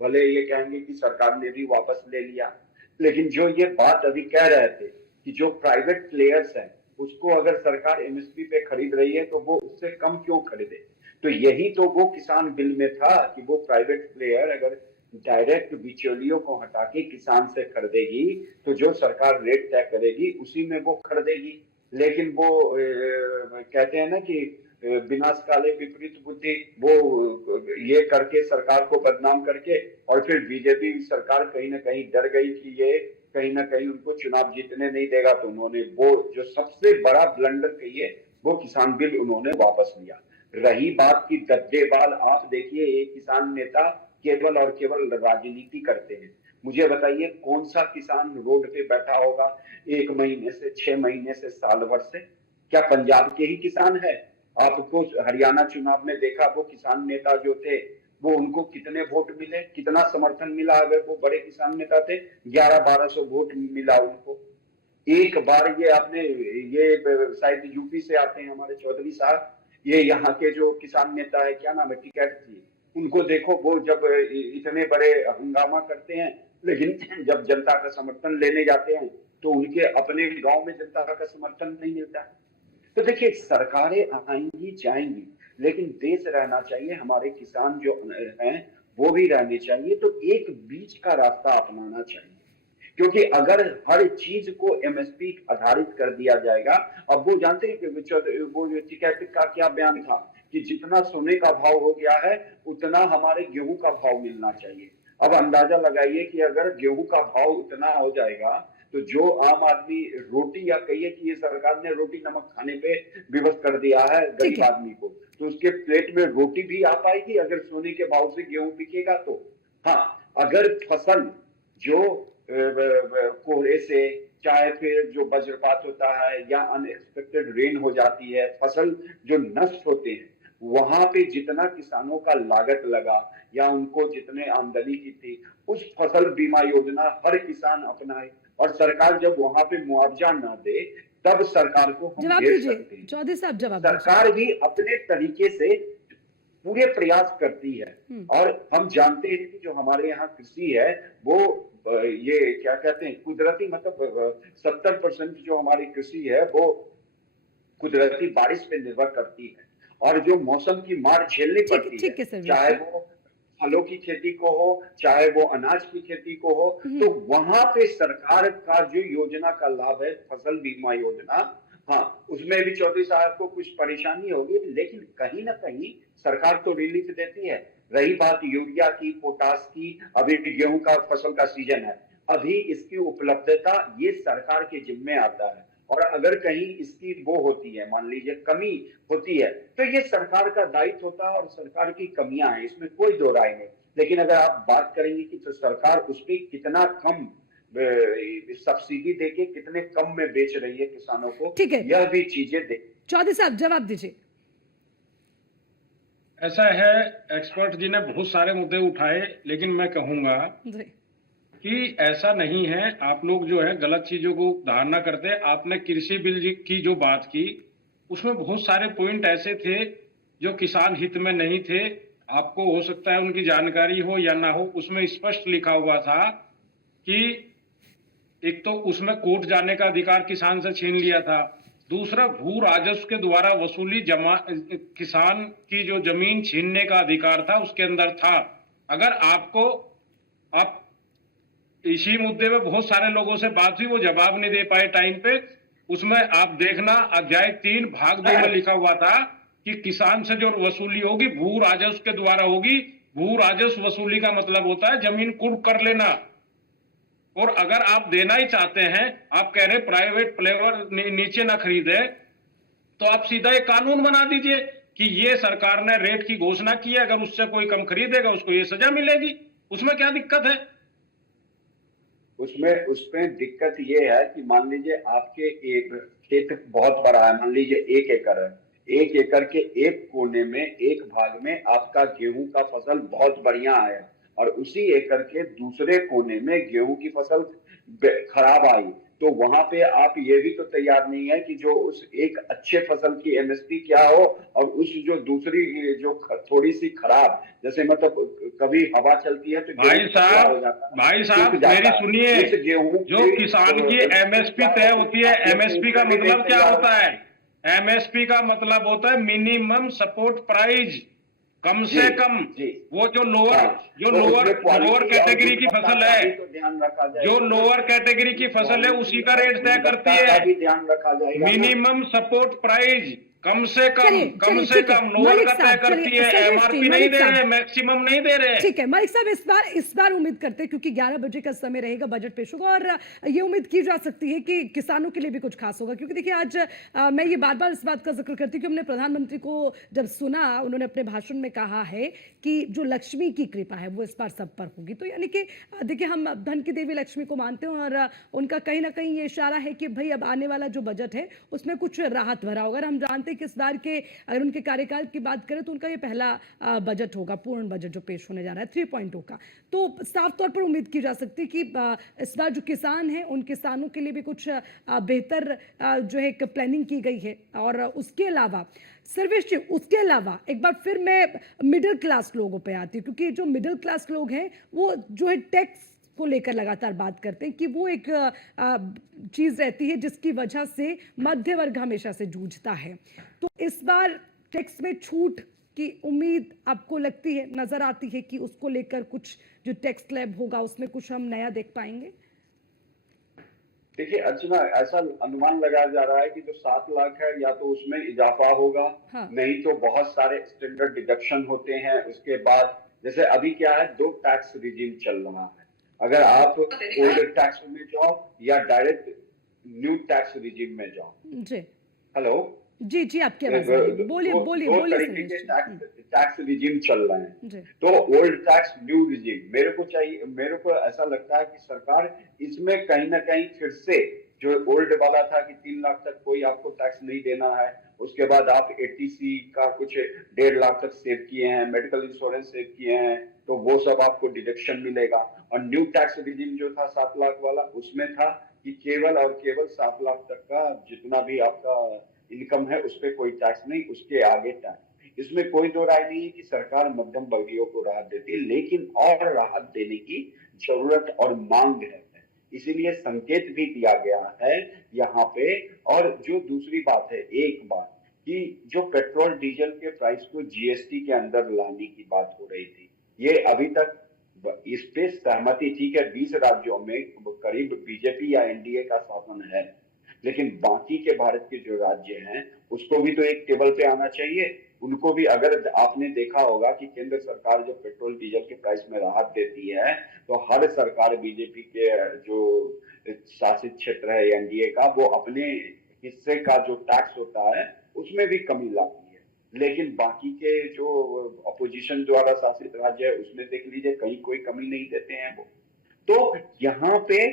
भले ये कहेंगे कि सरकार ने भी वापस ले लिया, लेकिन जो ये बात अभी कह रहे थे कि जो प्राइवेट प्लेयर्स हैं उसको अगर सरकार एमएसपी पे खरीद रही है तो वो उससे कम क्यों खरीदे। तो यही तो वो किसान बिल में था कि वो प्राइवेट प्लेयर अगर डायरेक्ट बिचौलियों को हटा के किसान से खरीदेगी तो जो सरकार रेट तय करेगी उसी में वो खरीदेगी। लेकिन वो कहते हैं ना कि विनाश काले विपरीत बुद्धि, वो ये करके सरकार को बदनाम करके, और फिर बीजेपी सरकार कहीं ना कहीं डर गई कि ये कहीं ना कहीं उनको चुनाव जीतने नहीं देगा, तो उन्होंने वो जो सबसे बड़ा ब्लंडर कहिए वो किसान बिल उन्होंने वापस लिया। रही बात की गद्देबाल, आप देखिए एक किसान नेता केवल और केवल राजनीति करते हैं। मुझे बताइए कौन सा किसान रोड पे बैठा होगा 1 महीने से, 6 महीने से, साल भर से? क्या पंजाब के ही किसान है? आपको हरियाणा चुनाव में देखा, वो किसान नेता जो थे वो उनको कितने वोट मिले, कितना समर्थन मिला? अगर वो बड़े किसान नेता थे 1100-1200 वोट मिला उनको। एक बार ये आपने, ये शायद यूपी से आते हैं हमारे चौधरी साहब, ये यहाँ के जो किसान नेता है, क्या नाम है, टिकैत जी, उनको देखो, वो जब इतने बड़े हंगामा करते हैं, लेकिन जब जनता का समर्थन लेने जाते हैं तो उनके अपने गांव में जनता का समर्थन नहीं मिलता। तो देखिए सरकारें आएंगी जाएंगी, लेकिन देश रहना चाहिए, हमारे किसान जो हैं वो भी रहने चाहिए। तो एक बीच का रास्ता अपनाना चाहिए, क्योंकि अगर हर चीज को एमएसपी आधारित कर दिया जाएगा, अब वो जानते हैं कि वो टिकैत का क्या बयान था कि जितना सोने का भाव हो गया है उतना हमारे गेहूं का भाव मिलना चाहिए। अब अंदाजा लगाइए कि अगर गेहूं का भाव उतना हो जाएगा तो जो आम आदमी रोटी, या कहिए कि ये सरकार ने रोटी नमक खाने पे विवश कर दिया है गरीब आदमी को, तो उसके प्लेट में रोटी भी आ पाएगी अगर सोने के भाव से गेहूं बिकेगा तो। हाँ, अगर फसल जो कोहरे से, चाहे फिर जो वज्रपात होता है या अनएक्सपेक्टेड रेन हो जाती है, फसल जो नष्ट होते हैं, वहां पे जितना किसानों का लागत लगा या उनको जितने आमदनी की थी, उस फसल बीमा योजना हर किसान अपनाए, और सरकार जब वहां पे मुआवजा ना दे तब सरकार को हम जवाब घेर दीजिए सकते हैं। चौधरी साहब, जवाब सरकार भी अपने तरीके से पूरे प्रयास करती है, और हम जानते हैं कि जो हमारे यहाँ कृषि है वो ये क्या कहते हैं, कुदरती, मतलब 70% जो हमारी कृषि है वो कुदरती बारिश पे निर्भर करती है, और जो मौसम की मार झेलनी पड़ती है, चाहे वो फलों की खेती को हो, चाहे वो अनाज की खेती को हो, तो वहां पे सरकार का जो योजना का लाभ है, फसल बीमा योजना, हाँ, उसमें भी चौधरी साहब को कुछ परेशानी होगी, लेकिन कहीं ना कहीं सरकार तो रिलीफ देती है। रही बात यूरिया की, पोटास की, अभी गेहूं का फसल का सीजन है, अभी इसकी उपलब्धता ये सरकार के जिम्मे आता है, और अगर कहीं इसकी वो होती है, मान लीजिए कमी होती है, तो ये सरकार का दायित्व होता है, और सरकार की कमियां हैं, इसमें कोई दो राय नहीं। लेकिन अगर आप बात करेंगे कि तो सरकार उस पर कितना कम सब्सिडी देके कितने कम में बेच रही है किसानों को, यह भी चीजें देख। चौधरी साहब जवाब दीजिए। ऐसा है, एक्सपर्ट जी ने बहुत सारे मुद्दे उठाए, लेकिन मैं कहूंगा कि ऐसा नहीं है, आप लोग जो है गलत चीजों को धारणा करते हैं। आपने कृषि बिल की जो बात की, उसमें बहुत सारे पॉइंट ऐसे थे जो किसान हित में नहीं थे। आपको हो सकता है उनकी जानकारी हो या ना हो, उसमें स्पष्ट लिखा हुआ था कि एक तो उसमें कोर्ट जाने का अधिकार किसान से छीन लिया था, दूसरा भू राजस्व के द्वारा वसूली किसान की जो जमीन छीनने का अधिकार था उसके अंदर था। अगर आप इसी मुद्दे में बहुत सारे लोगों से बात हुई, वो जवाब नहीं दे पाए टाइम पे। उसमें आप देखना अध्याय 3 भाग 2 में लिखा हुआ था कि किसान से जो वसूली होगी भू राजस्व के द्वारा होगी। भू राजस्व वसूली का मतलब होता है जमीन कुर्क कर लेना। और अगर आप देना ही चाहते हैं, आप कह रहे प्राइवेट प्लेयर नीचे ना खरीदे, तो आप सीधा एक कानून बना दीजिए कि ये सरकार ने रेट की घोषणा की है, अगर उससे कोई कम खरीदेगा उसको ये सजा मिलेगी। उसमें क्या दिक्कत है? उसमें दिक्कत ये है कि मान लीजिए आपके एक खेत बहुत बड़ा है, मान लीजिए 1 एकड़ है। 1 एकड़ के एक कोने में, एक भाग में आपका गेहूं का फसल बहुत बढ़िया आया और उसी एकड़ के दूसरे कोने में गेहूं की फसल खराब आई, तो वहां पे आप ये भी तो तैयार नहीं है कि जो उस एक अच्छे फसल की एमएसपी क्या हो और उस जो दूसरी जो थोड़ी सी खराब, जैसे मतलब कभी हवा चलती है तो भाई साहब मेरी सुनिए, जो किसान की एमएसपी तय होती है, एमएसपी का मतलब क्या होता है? एमएसपी का मतलब होता है मिनिमम सपोर्ट प्राइस, कम से कम। वो जो लोअर कैटेगरी की फसल है, जो लोअर कैटेगरी की फसल है उसी का रेट तय करती है। ध्यान रखा जाएगा मिनिमम सपोर्ट प्राइस कम से कम चलिए, लोअर का तय करती है, एमआरपी नहीं दे रहे, मैक्सिमम नहीं दे रहे। ठीक है मलिक साहब, इस बार उम्मीद करते हैं क्योंकि 11 बजे का समय रहेगा, बजट पेश होगा और ये उम्मीद की जा सकती है कि किसानों के लिए भी कुछ खास होगा। क्योंकि देखिए आज मैं ये बार बार इस बात का जिक्र करती हूँ कि हमने प्रधानमंत्री को जब सुना, उन्होंने अपने भाषण में कहा है कि जो लक्ष्मी की कृपा है वो इस बार सब पर होगी। तो यानी कि देखिए हम धन की देवी लक्ष्मी को मानते हैं और उनका कहीं ना कहीं ये इशारा है कि भाई अब आने वाला जो बजट है उसमें कुछ राहत भरा होगा। हम जानते हैं कि इस बार के अगर उनके कार्यकाल की बात करें तो उनका ये पहला बजट होगा, पूर्ण बजट जो पेश होने जा रहा है 3.0 का। तो साफ तौर पर उम्मीद की जा सकती है कि इस बार जो किसान हैं उन किसानों के लिए भी कुछ बेहतर जो है एक प्लानिंग की गई है। और उसके अलावा सर्वेश जी, उसके अलावा एक बार फिर मैं मिडिल क्लास लोगों पे आती हूँ, क्योंकि जो मिडिल क्लास लोग हैं वो जो है टैक्स को लेकर लगातार बात करते हैं कि वो एक चीज रहती है जिसकी वजह से मध्य वर्ग हमेशा से जूझता है। तो इस बार टैक्स में छूट की उम्मीद आपको लगती है, नजर आती है कि उसको लेकर कुछ जो टैक्स स्लैब होगा उसमें कुछ हम नया देख पाएंगे? देखिए अर्चना, ऐसा अनुमान लगाया जा रहा है कि जो 7 लाख है या तो उसमें इजाफा होगा, हाँ। नहीं तो बहुत सारे स्टैंडर्ड डिडक्शन होते हैं। उसके बाद जैसे अभी क्या है, 2 टैक्स रिजीम चल रहा है। अगर आप ओल्ड टैक्स में जाओ या डायरेक्ट न्यू टैक्स रिजीम में जाओ। जी हेलो जी जी, आपकी आवाज आ रही है। बोलिए बोलिए दो बोलिए तरीके के सर्वेश टैक्स रिजीम चल रहे हैं। जी। तो ओल्ड टैक्स न्यू रिजीम मेरे को ऐसा लगता है कि सरकार इसमें कहीं ना कहीं फिर से जो ओल्ड वाला था कि 3 लाख तक कोई आपको टैक्स नहीं देना है, उसके बाद आप एटीसी का कुछ 1.5 लाख तक सेव किए हैं, मेडिकल इंश्योरेंस सेव किए हैं, तो वो सब आपको डिडक्शन मिलेगा। और न्यू टैक्स रिजीम जो था 7 लाख वाला, उसमें था कि केवल और केवल 7 लाख तक का जितना भी आपका इनकम है उस पर कोई टैक्स नहीं, उसके आगे टैक्स। इसमें कोई दो राय नहीं है कि सरकार मध्यम वर्गीयों को राहत देती है, लेकिन और राहत देने की जरूरत और मांग है, इसीलिए संकेत भी दिया गया है यहाँ पे। और जो दूसरी बात है, एक बात कि जो पेट्रोल डीजल के प्राइस को जीएसटी के अंदर लाने की बात हो रही थी, ये अभी तक इस पे सहमति, ठीक है 20 राज्यों में करीब बीजेपी या एनडीए का शासन है, लेकिन बाकी के भारत के जो राज्य हैं उसको भी तो एक टेबल पे आना चाहिए। उनको भी, अगर आपने देखा होगा कि केंद्र सरकार जो पेट्रोल डीजल के प्राइस में राहत देती है, तो हर सरकार बीजेपी के जो शासित क्षेत्र है एनडीए का, वो अपने हिस्से का जो टैक्स होता है उसमें भी कमी लाती है। लेकिन बाकी के जो अपोजिशन द्वारा शासित राज्य है उसमें देख लीजिए कहीं कोई कमी नहीं देते हैं वो। तो यहाँ पे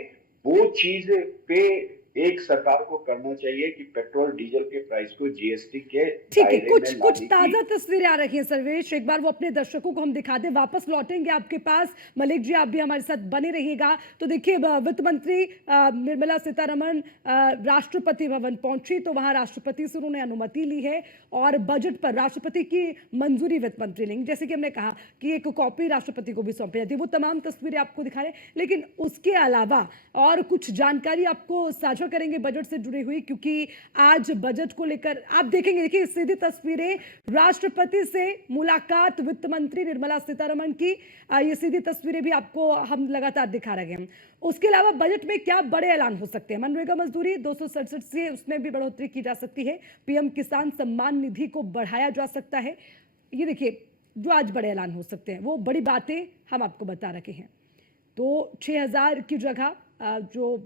वो चीज पे एक सरकार को करना चाहिए कि पेट्रोल डीजल के प्राइस को जीएसटी के ठीक है। कुछ ताजा तस्वीरें आ रही हैं सर्वेश, एक बार वो अपने दर्शकों को हम दिखा दें। वापस लौटेंगे आपके पास मलिक जी, आप भी हमारे साथ बने रहिएगा। तो देखिए वित्त मंत्री निर्मला सीतारमण राष्ट्रपति भवन पहुंची, तो वहां राष्ट्रपति से उन्होंने अनुमति ली है और बजट पर राष्ट्रपति की मंजूरी वित्त मंत्री लेंगे। जैसे कि हमने कहा कि एक कॉपी राष्ट्रपति को भी सौंपी जाती है, वो तमाम तस्वीरें आपको दिखा रहे हैं। लेकिन उसके अलावा और कुछ जानकारी आपको साझा करेंगे बजट से जुड़ी हुई, क्योंकि आज बजट को लेकर आप देखेंगे, देखिए सीधी तस्वीरें राष्ट्रपति से मुलाकात वित्त मंत्री निर्मला सीतारमण की, ये सीधी तस्वीरें भी आपको हम लगातार दिखा रहे हैं। उसके अलावा बजट में क्या बड़े ऐलान हो सकते हैं? मनरेगा मजदूरी 267 से उसमें भी बढ़ोतरी की जा सकती है। पीएम किसान सम्मान निधि को बढ़ाया जा सकता है। ये देखिए जो आज बड़े ऐलान हो सकते हैं वो बड़ी बातें हम आपको बता रखे हैं। तो 6000 की जगह जो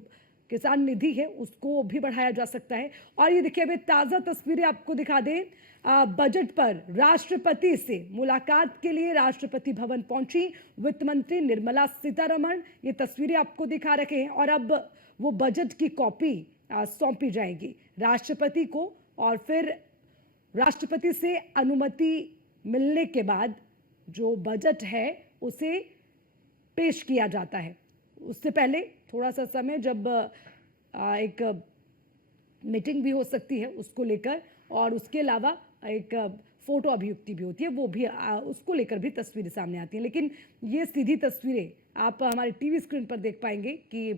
किसान निधि है उसको भी बढ़ाया जा सकता है। और ये देखिए अभी ताज़ा तस्वीरें आपको दिखा दें, बजट पर राष्ट्रपति से मुलाकात के लिए राष्ट्रपति भवन पहुंची वित्त मंत्री निर्मला सीतारमण। ये तस्वीरें आपको दिखा रखे हैं और अब वो बजट की कॉपी सौंपी जाएगी राष्ट्रपति को, और फिर राष्ट्रपति से अनुमति मिलने के बाद जो बजट है उसे पेश किया जाता है। उससे पहले थोड़ा सा समय जब एक मीटिंग भी हो सकती है उसको लेकर, और उसके अलावा एक फोटो अभियुक्ति भी होती है, वो भी उसको लेकर भी तस्वीरें सामने आती हैं। लेकिन ये सीधी तस्वीरें आप हमारे टीवी स्क्रीन पर देख पाएंगे कि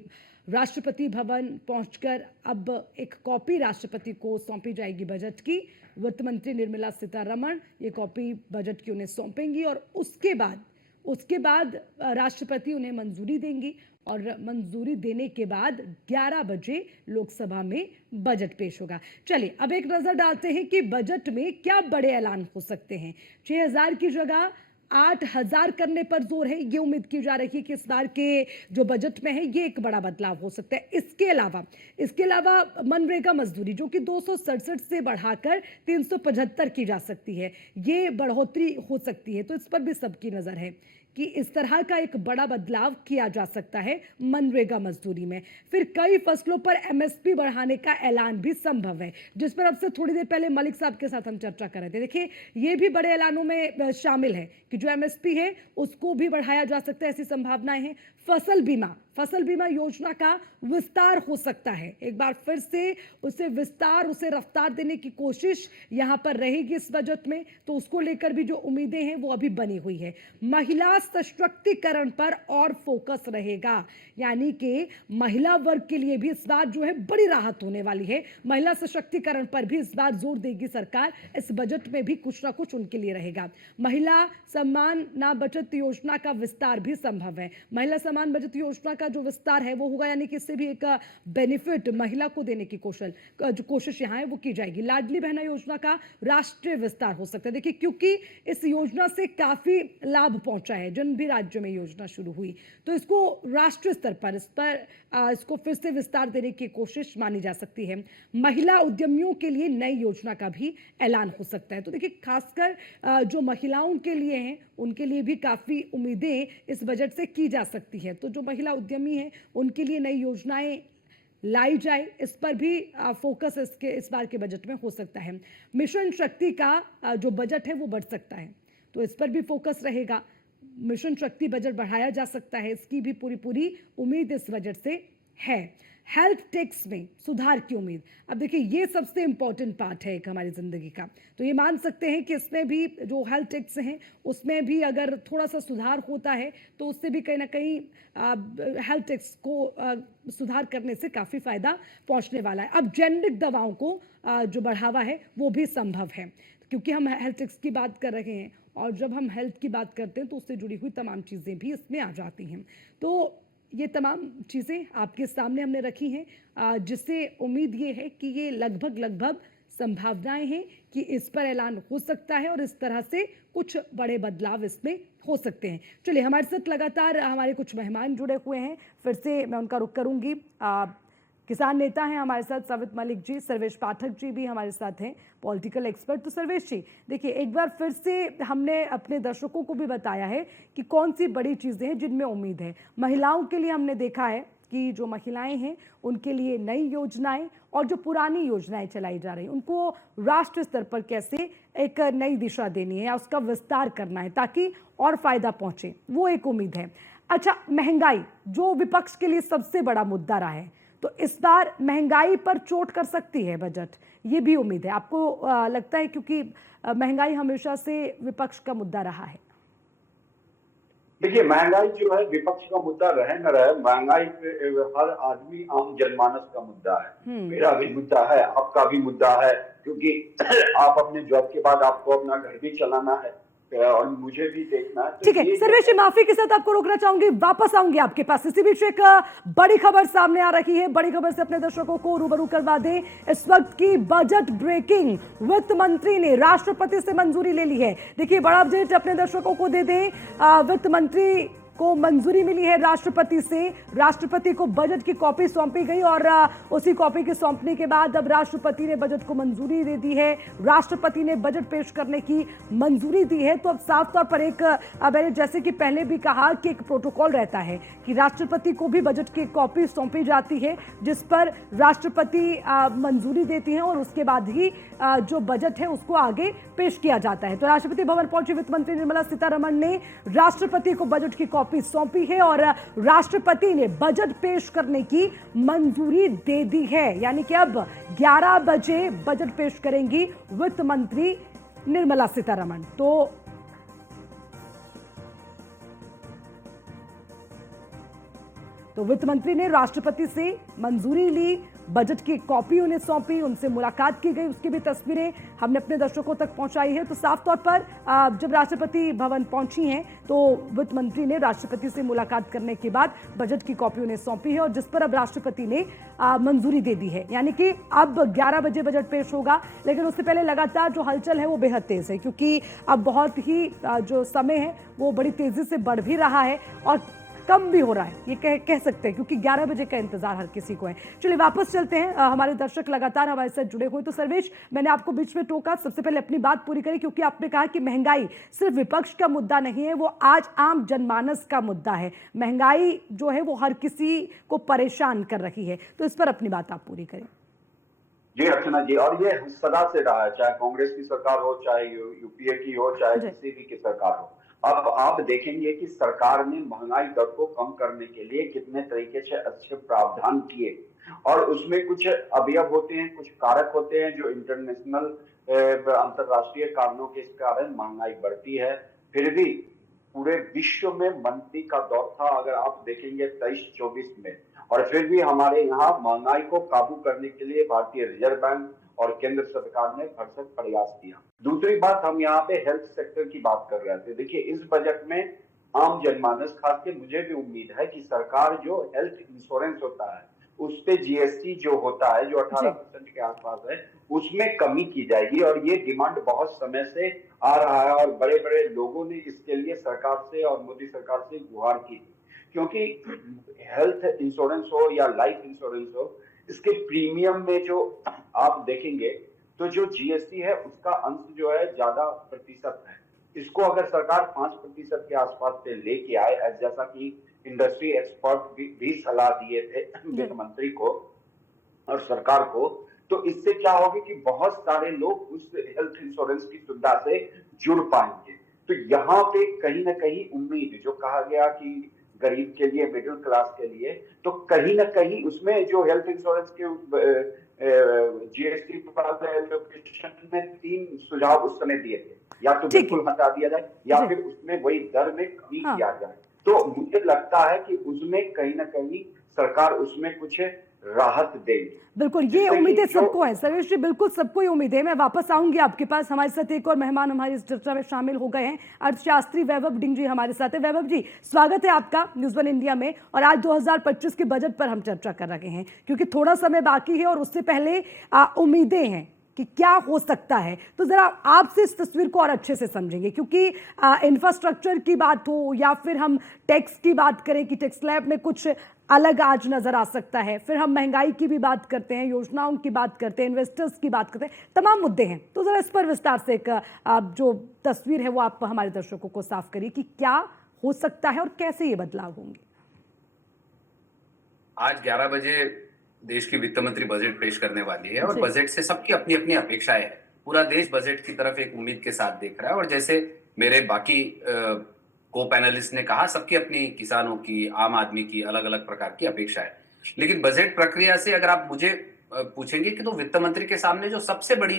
राष्ट्रपति भवन पहुंचकर अब एक कॉपी राष्ट्रपति को सौंपी जाएगी बजट की। वित्त मंत्री निर्मला सीतारमण ये कॉपी बजट की उन्हें सौंपेंगी और उसके बाद राष्ट्रपति उन्हें मंजूरी देंगी, और मंजूरी देने के बाद 11 बजे लोकसभा में बजट पेश होगा। चलिए अब एक नजर डालते हैं कि बजट में क्या बड़े ऐलान हो सकते हैं। 6000 की जगह 8000 करने पर जोर है। ये उम्मीद की जा रही है कि इस बार के जो बजट में है ये एक बड़ा बदलाव हो सकता है। इसके अलावा मनरेगा मजदूरी जो कि 267 से बढ़ाकर 375 की जा सकती है, ये बढ़ोतरी हो सकती है। तो इस पर भी सबकी नजर है कि इस तरह का एक बड़ा बदलाव किया जा सकता है मनरेगा मजदूरी में। फिर कई फसलों पर एमएसपी बढ़ाने का ऐलान भी संभव है, जिस पर अब से थोड़ी देर पहले मलिक साहब के साथ हम चर्चा कर रहे थे। देखिए ये भी बड़े ऐलानों में शामिल है कि जो एमएसपी है उसको भी बढ़ाया जा सकता है, ऐसी संभावनाएं हैं। फसल बीमा योजना का विस्तार हो सकता है। एक बार फिर से उसे रफ्तार देने की कोशिश यहां पर रहेगी इस बजट में, तो उसको लेकर भी जो उम्मीदें हैं वो अभी बनी हुई है। महिला सशक्तिकरण पर और फोकस रहेगा, यानी कि महिला वर्ग के लिए भी इस बार जो है बड़ी राहत होने वाली है। महिला सशक्तिकरण पर भी इस बार जोर देगी सरकार। इस बजट में भी कुछ ना कुछ उनके लिए रहेगा। महिला सम्मान बचत योजना का विस्तार भी संभव है। महिला सम्मान बचत योजना का जो विस्तार है वो होगा, यानी कि इससे भी एक बेनिफिट महिला को देने की जो कोशिश यहाँ है वो की जाएगी। लाडली बहना योजना का राष्ट्रीय विस्तार हो सकता है। देखिए क्योंकि इस योजना से काफी लाभ पहुंचा है, जिन भी राज्यों में योजना शुरू हुई, तो इसको राष्ट्रीय स्तर पर इसको फिर से विस्तार देने की कोशिश मानी जा सकती है। महिला उद्यमियों के लिए नई योजना का भी ऐलान हो सकता है। तो देखिए खासकर जो महिलाओं के लिए हैं उनके लिए भी काफी उम्मीदें इस बजट से की जा सकती है। तो जो महिला उद्यमी हैं उनके लिए नई योजनाएं लाई जाए, इस पर भी फोकस इस बार के बजट में हो सकता है। मिशन शक्ति का जो बजट है वो बढ़ सकता है, तो इस पर भी फोकस रहेगा। मिशन शक्ति बजट बढ़ाया जा सकता है, इसकी भी पूरी उम्मीद इस बजट से है। हेल्थ टैक्स में सुधार की उम्मीद। अब देखिए ये सबसे इंपॉर्टेंट पार्ट है एक हमारी जिंदगी का, तो ये मान सकते हैं कि इसमें भी जो हेल्थ टैक्स हैं उसमें भी अगर थोड़ा सा सुधार होता है तो उससे भी कहीं ना कहीं हेल्थ टैक्स को सुधार करने से काफ़ी फायदा पहुंचने वाला है। अब जेनरिक दवाओं को जो बढ़ावा है वो भी संभव है, क्योंकि हम हेल्थ टैक्स की बात कर रहे हैं, और जब हम हेल्थ की बात करते हैं तो उससे जुड़ी हुई तमाम चीज़ें भी इसमें आ जाती हैं। तो ये तमाम चीज़ें आपके सामने हमने रखी हैं, जिससे उम्मीद ये है कि ये लगभग संभावनाएं हैं कि इस पर ऐलान हो सकता है और इस तरह से कुछ बड़े बदलाव इसमें हो सकते हैं। चलिए हमारे साथ लगातार हमारे कुछ मेहमान जुड़े हुए हैं, फिर से मैं उनका रुख करूंगी। किसान नेता हैं हमारे साथ सवित मलिक जी, सर्वेश पाठक जी भी हमारे साथ हैं, पॉलिटिकल एक्सपर्ट। तो सर्वेश जी देखिए, एक बार फिर से हमने अपने दर्शकों को भी बताया है कि कौन सी बड़ी चीज़ें हैं जिनमें उम्मीद है। महिलाओं के लिए हमने देखा है कि जो महिलाएं हैं उनके लिए नई योजनाएं और जो पुरानी योजनाएं चलाई जा रही हैं उनको राष्ट्र स्तर पर कैसे एक नई दिशा देनी है या उसका विस्तार करना है ताकि और फायदा पहुंचे, वो एक उम्मीद है। अच्छा, महंगाई जो विपक्ष के लिए सबसे बड़ा मुद्दा रहा है, तो इस बार महंगाई पर चोट कर सकती है बजट, ये भी उम्मीद है। आपको लगता है, क्योंकि महंगाई हमेशा से विपक्ष का मुद्दा रहा है। देखिए, महंगाई जो है विपक्ष का मुद्दा रहे न रहे, महंगाई पे हर आदमी आम जनमानस का मुद्दा है। मेरा भी मुद्दा है, आपका भी मुद्दा है, क्योंकि आप अपने जॉब के बाद आपको अपना घर भी चलाना है और मुझे भी देखना है। ठीक है सर्वेश जी, माफी के साथ आपको रोकना चाहूंगी, वापस आऊंगी आपके पास। इसी बीच एक बड़ी खबर सामने आ रही है, बड़ी खबर से अपने दर्शकों को रूबरू करवा दें। इस वक्त की बजट ब्रेकिंग, वित्त मंत्री ने राष्ट्रपति से मंजूरी ले ली है। देखिए बड़ा अपडेट अपने दर्शकों को दे दें, वित्त मंत्री को मंजूरी मिली है राष्ट्रपति से। राष्ट्रपति को बजट की कॉपी सौंपी गई और उसी कॉपी के सौंपने के बाद अब राष्ट्रपति ने बजट को मंजूरी दे दी है। राष्ट्रपति ने बजट पेश करने की मंजूरी दी है। तो अब साफ तौर पर एक, मैंने जैसे कि पहले भी कहा कि एक प्रोटोकॉल रहता है कि राष्ट्रपति को भी बजट की कॉपी सौंपी जाती है, जिस पर राष्ट्रपति मंजूरी देती है और उसके बाद ही जो बजट है उसको आगे पेश किया जाता है। तो राष्ट्रपति भवन पहुंची वित्त मंत्री निर्मला सीतारमण ने राष्ट्रपति को बजट की कॉपी सौंपी है और राष्ट्रपति ने बजट पेश करने की मंजूरी दे दी है। यानी कि अब 11 बजे बजट पेश करेंगी वित्त मंत्री निर्मला सीतारमण। तो वित्त मंत्री ने राष्ट्रपति से मंजूरी ली, बजट की कॉपी उन्हें सौंपी, उनसे मुलाकात की गई, उसकी भी तस्वीरें हमने अपने दर्शकों तक पहुंचाई है। तो साफ तौर पर जब राष्ट्रपति भवन पहुंची हैं तो वित्त मंत्री ने राष्ट्रपति से मुलाकात करने के बाद बजट की कॉपी उन्हें सौंपी है और जिस पर अब राष्ट्रपति ने मंजूरी दे दी है। यानी कि अब 11 बजे बजट पेश होगा, लेकिन उससे पहले लगातार जो हलचल है वो बेहद तेज है, क्योंकि अब बहुत ही जो समय है वो बड़ी तेजी से बढ़ भी रहा है और कम भी हो रहा है, ये कह सकते हैं, क्योंकि 11 बजे का इंतजार हर किसी को है। चलिए वापस चलते हैं, हमारे दर्शक लगातार हमारे साथ जुड़े हुए। तो सर्वेश, मैंने आपको बीच में टोका, सबसे पहले अपनी बात पूरी करें, क्योंकि आपने कहा कि महंगाई सिर्फ विपक्ष का मुद्दा नहीं है, वो आज आम जनमानस का मुद्दा है। महंगाई जो है वो हर किसी को परेशान कर रही है, तो इस पर अपनी बात आप पूरी करें। जी अर्चना जी, और ये सदा से रहा है, चाहे कांग्रेस की सरकार हो, चाहे यूपीए की हो, चाहे किसी भी की सरकार हो। अब आप देखेंगे कि सरकार ने महंगाई दर को कम करने के लिए कितने तरीके से अच्छे प्रावधान किए और उसमें कुछ अवयव होते हैं, कुछ कारक होते हैं जो इंटरनेशनल अंतरराष्ट्रीय कारणों के कारण महंगाई बढ़ती है। फिर भी पूरे विश्व में मंदी का दौर था, अगर आप देखेंगे 23-24 में, और फिर भी हमारे यहाँ महंगाई को काबू करने के लिए भारतीय रिजर्व बैंक और केंद्र सरकार ने भरसक प्रयास किया। दूसरी बात, हम यहाँ पे हेल्थ सेक्टर की बात कर रहे थे। देखिए इस बजट में आम जनमानस, खास के मुझे भी उम्मीद है कि सरकार जो हेल्थ इंश्योरेंस होता है उस पे जीएसटी जो होता है, जो 18% के आसपास है, उसमें कमी की जाएगी। और ये डिमांड बहुत समय से आ रहा है और बड़े बड़े लोगों ने इसके लिए सरकार से और मोदी सरकार से गुहार की, क्योंकि हेल्थ इंश्योरेंस हो या लाइफ इंश्योरेंस हो, इसके प्रीमियम में जो आप देखेंगे तो जो जीएसटी है उसका अंश जो है ज्यादा प्रतिशत है। इसको अगर सरकार 5% के आसपास से लेके आए, जैसा कि इंडस्ट्री एक्सपर्ट भी सलाह दिए थे वित्त मंत्री को और सरकार को, तो इससे क्या होगा कि बहुत सारे लोग उस हेल्थ इंश्योरेंस की सुविधा से जुड़ पाएंगे। तो यहाँ पे कहीं ना कहीं उम्मीद, जो कहा गया कि गरीब के लिए, मिडिल क्लास के लिए, तो कहीं ना कहीं उसमें जो हेल्थ इंश्योरेंस के जीएसटी एलोकेशन में 3 सुझाव उस समय दिए थे, या तो बिल्कुल हटा दिया जाए या फिर उसमें वही दर में कमी किया जाए। तो मुझे लगता है कि उसमें कहीं ना कहीं सरकार उसमें कुछ राहत देगी। बिल्कुल, ये उम्मीदें सबको है सर्वेश जी, बिल्कुल सबको ही उम्मीद है। मैं वापस आऊंगी आपके पास। हमारे साथ एक और मेहमान हमारी इस चर्चा में शामिल हो गए हैं, अर्थशास्त्री वैभव डिंग जी हमारे साथ है। वैभव जी, स्वागत है आपका न्यूज़ वन इंडिया में। और आज 2025 के बजट पर हम चर्चा कर रहे हैं, क्योंकि थोड़ा समय बाकी है और उससे पहले उम्मीदें हैं कि क्या हो सकता है। तो जरा आपसे इस तस्वीर को और अच्छे से समझेंगे, क्योंकि इंफ्रास्ट्रक्चर की बात हो या फिर हम टैक्स की बात करें कि टैक्स स्लैब में कुछ अलग आज नजर आ सकता है, फिर हम महंगाई की भी बात करते हैं, योजनाओं की बात करते हैं, इन्वेस्टर्स की बात करते हैं, तमाम मुद्दे हैं। तो जरा इस पर विस्तार से एक जो तस्वीर है वो आप हमारे दर्शकों को साफ करिए कि क्या हो सकता है और कैसे ये बदलाव होंगे। आज 11 बजे देश की वित्त मंत्री बजट पेश करने वाली है और बजट से सबकी अपनी अपनी अपेक्षाएं हैं। पूरा देश बजट की तरफ एक उम्मीद के साथ देख रहा है और जैसे मेरे बाकी को पैनलिस्ट ने कहा, सबकी अपनी, किसानों की, आम आदमी की अलग अलग प्रकार की अपेक्षा है। लेकिन बजट प्रक्रिया से अगर आप मुझे पूछेंगे कि तो वित्त मंत्री के सामने जो सबसे बड़ी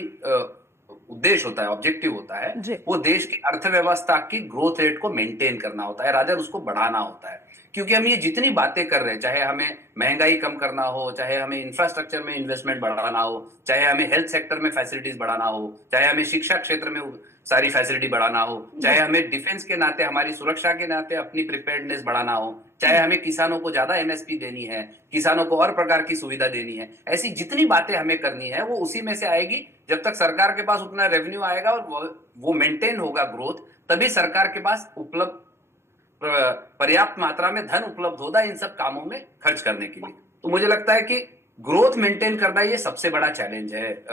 उद्देश्य होता है, ऑब्जेक्टिव होता है, जी। वो देश की अर्थव्यवस्था की ग्रोथ रेट को मेंटेन करना होता है, रादर उसको बढ़ाना होता है। क्योंकि हम ये जितनी बातें कर रहे हैं, चाहे हमें महंगाई कम करना हो, चाहे हमें इंफ्रास्ट्रक्चर में इन्वेस्टमेंट बढ़ाना हो, चाहे हमें हेल्थ सेक्टर में फैसिलिटीज बढ़ाना हो, चाहे हमें शिक्षा क्षेत्र में सारी फैसिलिटी बढ़ाना हो, चाहे हमें डिफेंस के नाते, हमारी सुरक्षा के नाते अपनी प्रिपेयर्डनेस बढ़ाना हो, चाहे हमें किसानों को ज्यादा एमएसपी देनी है, किसानों को और प्रकार की सुविधा देनी है, ऐसी जितनी बातें हमें करनी है वो उसी में से आएगी। जब तक सरकार के पास उतना रेवेन्यू आएगा और वो मेंटेन होगा ग्रोथ, तभी सरकार के पास उपलब्ध पर्याप्त मात्रा में धन उपलब्ध होगा इन सब कामों में खर्च करने के लिए। तो मुझे लगता है कि ग्रोथ मेंटेन करना ये सबसे बड़ा चैलेंज है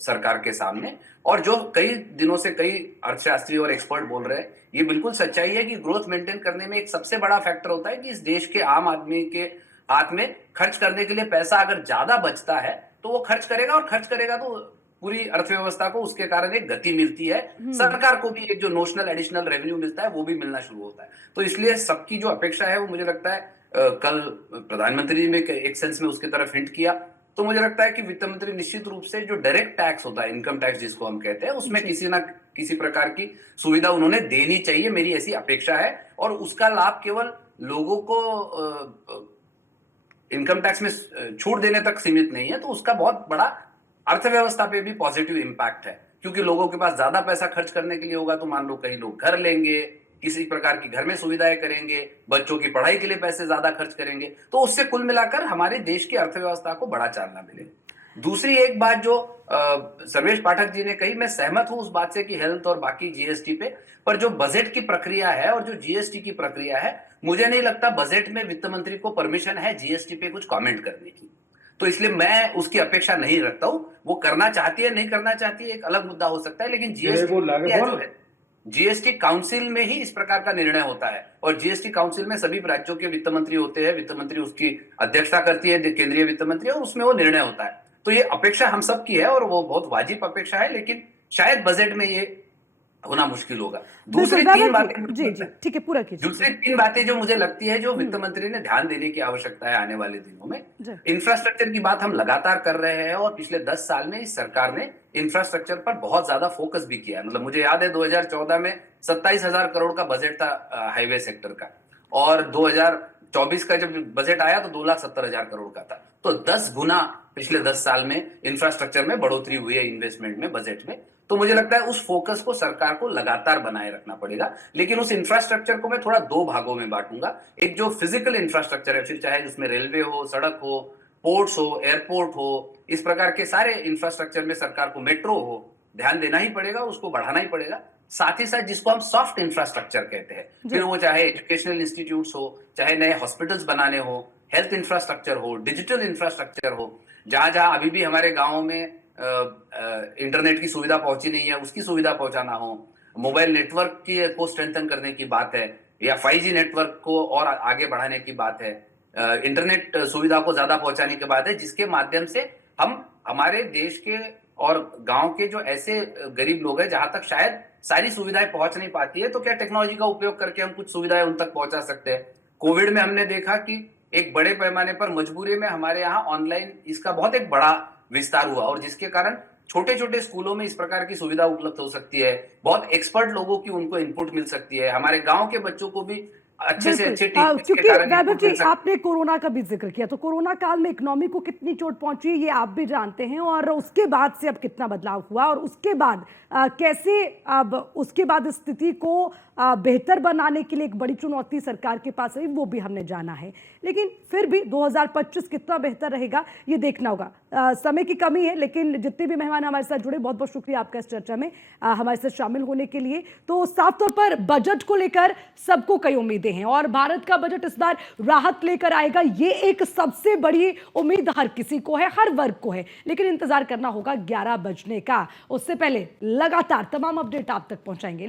सरकार के सामने। और जो कई दिनों से कई अर्थशास्त्री और एक्सपर्ट बोल रहे हैं, ये बिल्कुल सच्चाई है कि ग्रोथ मेंटेन करने में एक सबसे बड़ा फैक्टर होता है कि इस देश के आम आदमी के हाथ में खर्च करने के लिए पैसा अगर ज्यादा बचता है तो वो खर्च करेगा, और खर्च करेगा तो पूरी अर्थव्यवस्था को उसके कारण एक गति मिलती है, सरकार को भी एक जो नोशनल एडिशनल रेवेन्यू मिलता है वो भी मिलना शुरू होता है। तो इसलिए सबकी जो अपेक्षा है वो मुझे लगता है कल प्रधानमंत्री जी ने एक सेंस में उसकी तरफ हिंट किया, तो मुझे लगता है कि वित्त मंत्री निश्चित रूप से जो डायरेक्ट टैक्स होता है, इनकम टैक्स जिसको हम कहते हैं, उसमें किसी ना किसी प्रकार की सुविधा उन्होंने देनी चाहिए, मेरी ऐसी अपेक्षा है। और उसका लाभ केवल लोगों को इनकम टैक्स में छूट देने तक सीमित नहीं है, तो उसका बहुत बड़ा अर्थव्यवस्था पे भी पॉजिटिव इम्पैक्ट है। क्योंकि लोगों के पास ज्यादा पैसा खर्च करने के लिए होगा, तो मान लो कई लोग घर लेंगे, किसी प्रकार की घर में सुविधाएं करेंगे, बच्चों की पढ़ाई के लिए पैसे ज्यादा खर्च करेंगे, तो उससे कुल मिलाकर हमारे देश की अर्थव्यवस्था को बड़ा चालना मिलेगा। दूसरी एक बात जो सर्वेश पाठक जी ने कही, मैं सहमत हूं उस बात से कि हेल्थ और बाकी जीएसटी पे, पर जो बजट की प्रक्रिया है और जो जीएसटी की प्रक्रिया है, मुझे नहीं लगता बजट में वित्त मंत्री को परमिशन है जीएसटी पे कुछ कॉमेंट करने की। तो इसलिए मैं उसकी अपेक्षा नहीं रखता हूं। वो करना चाहती है नहीं करना चाहती है एक अलग मुद्दा हो सकता है, लेकिन जीएसटी काउंसिल में ही इस प्रकार का निर्णय होता है, और जीएसटी काउंसिल में सभी राज्यों के वित्त मंत्री होते हैं, वित्त मंत्री उसकी अध्यक्षता करती है, केंद्रीय वित्त मंत्री, और उसमें वो निर्णय होता है। तो ये अपेक्षा हम सब की है और वो बहुत वाजिब अपेक्षा है, लेकिन शायद बजट में ये होना मुश्किल होगा। दूसरी तीन बातें, जी जी ठीक है, पूरा कीजिए। दूसरी तीन बातें जो मुझे लगती है जो वित्त मंत्री ने ध्यान देने की आवश्यकता है आने वाले दिनों में, इंफ्रास्ट्रक्चर की बात हम लगातार कर रहे हैं, और पिछले 10 साल में इस सरकार ने इंफ्रास्ट्रक्चर पर बहुत ज्यादा फोकस भी किया है। मतलब मुझे याद है 2014 में 27,000 करोड़ का बजट था हाईवे सेक्टर का, और 2024 का जब बजट आया तो 2,70,000 करोड़ का था। तो 10 गुना पिछले 10 साल में इंफ्रास्ट्रक्चर में बढ़ोतरी हुई है, इन्वेस्टमेंट में, बजट में। तो मुझे लगता है उस फोकस को सरकार को लगातार बनाए रखना पड़ेगा। लेकिन उस इंफ्रास्ट्रक्चर को मैं थोड़ा दो भागों में बांटूंगा। एक जो फिजिकल इंफ्रास्ट्रक्चर है, फिर चाहे उसमें रेलवे हो, सड़क हो, पोर्ट्स हो, एयरपोर्ट हो, इस प्रकार के सारे इंफ्रास्ट्रक्चर में सरकार को, मेट्रो हो, ध्यान देना ही पड़ेगा, उसको बढ़ाना ही पड़ेगा। साथ ही साथ जिसको हम सॉफ्ट इंफ्रास्ट्रक्चर कहते हैं, फिर वो चाहे एजुकेशनल इंस्टीट्यूट्स हो, चाहे नए हॉस्पिटल्स बनाने हो, हेल्थ इंफ्रास्ट्रक्चर हो, डिजिटल इंफ्रास्ट्रक्चर हो, जहां जहां अभी भी हमारे गाँव में इंटरनेट की सुविधा पहुंची नहीं है, उसकी सुविधा पहुंचाना हो, मोबाइल नेटवर्क को स्ट्रेंथन करने की बात है, या 5G नेटवर्क को और आगे बढ़ाने की बात है, इंटरनेट सुविधा को ज्यादा पहुंचाने की बात है, जिसके माध्यम से हम हमारे देश के और गांव के जो ऐसे गरीब लोग हैं जहां तक शायद सारी सुविधाएं पहुंच नहीं पाती है, तो क्या टेक्नोलॉजी का उपयोग करके हम कुछ सुविधाएं उन तक पहुंचा सकते हैं। कोविड में हमने देखा कि एक बड़े पैमाने पर मजबूरी में हमारे यहाँ ऑनलाइन इसका बहुत एक बड़ा विस्तार हुआ, और जिसके कारण छोटे छोटे स्कूलों में इस प्रकार की सुविधा उपलब्ध हो सकती है, बहुत एक्सपर्ट लोगों की उनको इनपुट मिल सकती है, हमारे गांव के बच्चों को भी अच्छे से अच्छे क्योंकि वैभव जी आपने कोरोना का भी जिक्र किया, तो कोरोना काल में इकोनॉमी को कितनी चोट पहुंची ये आप भी जानते हैं, और उसके बाद से अब कितना बदलाव हुआ, और उसके बाद कैसे अब उसके बाद स्थिति को बेहतर बनाने के लिए एक बड़ी चुनौती सरकार के पास है, वो भी हमने जाना है। लेकिन फिर भी 2025 कितना बेहतर रहेगा ये देखना होगा। समय की कमी है, लेकिन जितने भी मेहमान हमारे साथ जुड़े, बहुत बहुत शुक्रिया आपका इस चर्चा में हमारे साथ शामिल होने के लिए। तो साफ तौर पर बजट को लेकर सबको कई उम्मीदें हैं, और भारत का बजट इस बार राहत लेकर आएगा, ये एक सबसे बड़ी उम्मीद हर किसी को है, हर वर्ग को है। लेकिन इंतजार करना होगा 11 बजने का, उससे पहले लगातार तमाम अपडेट आप तक पहुंचाएंगे।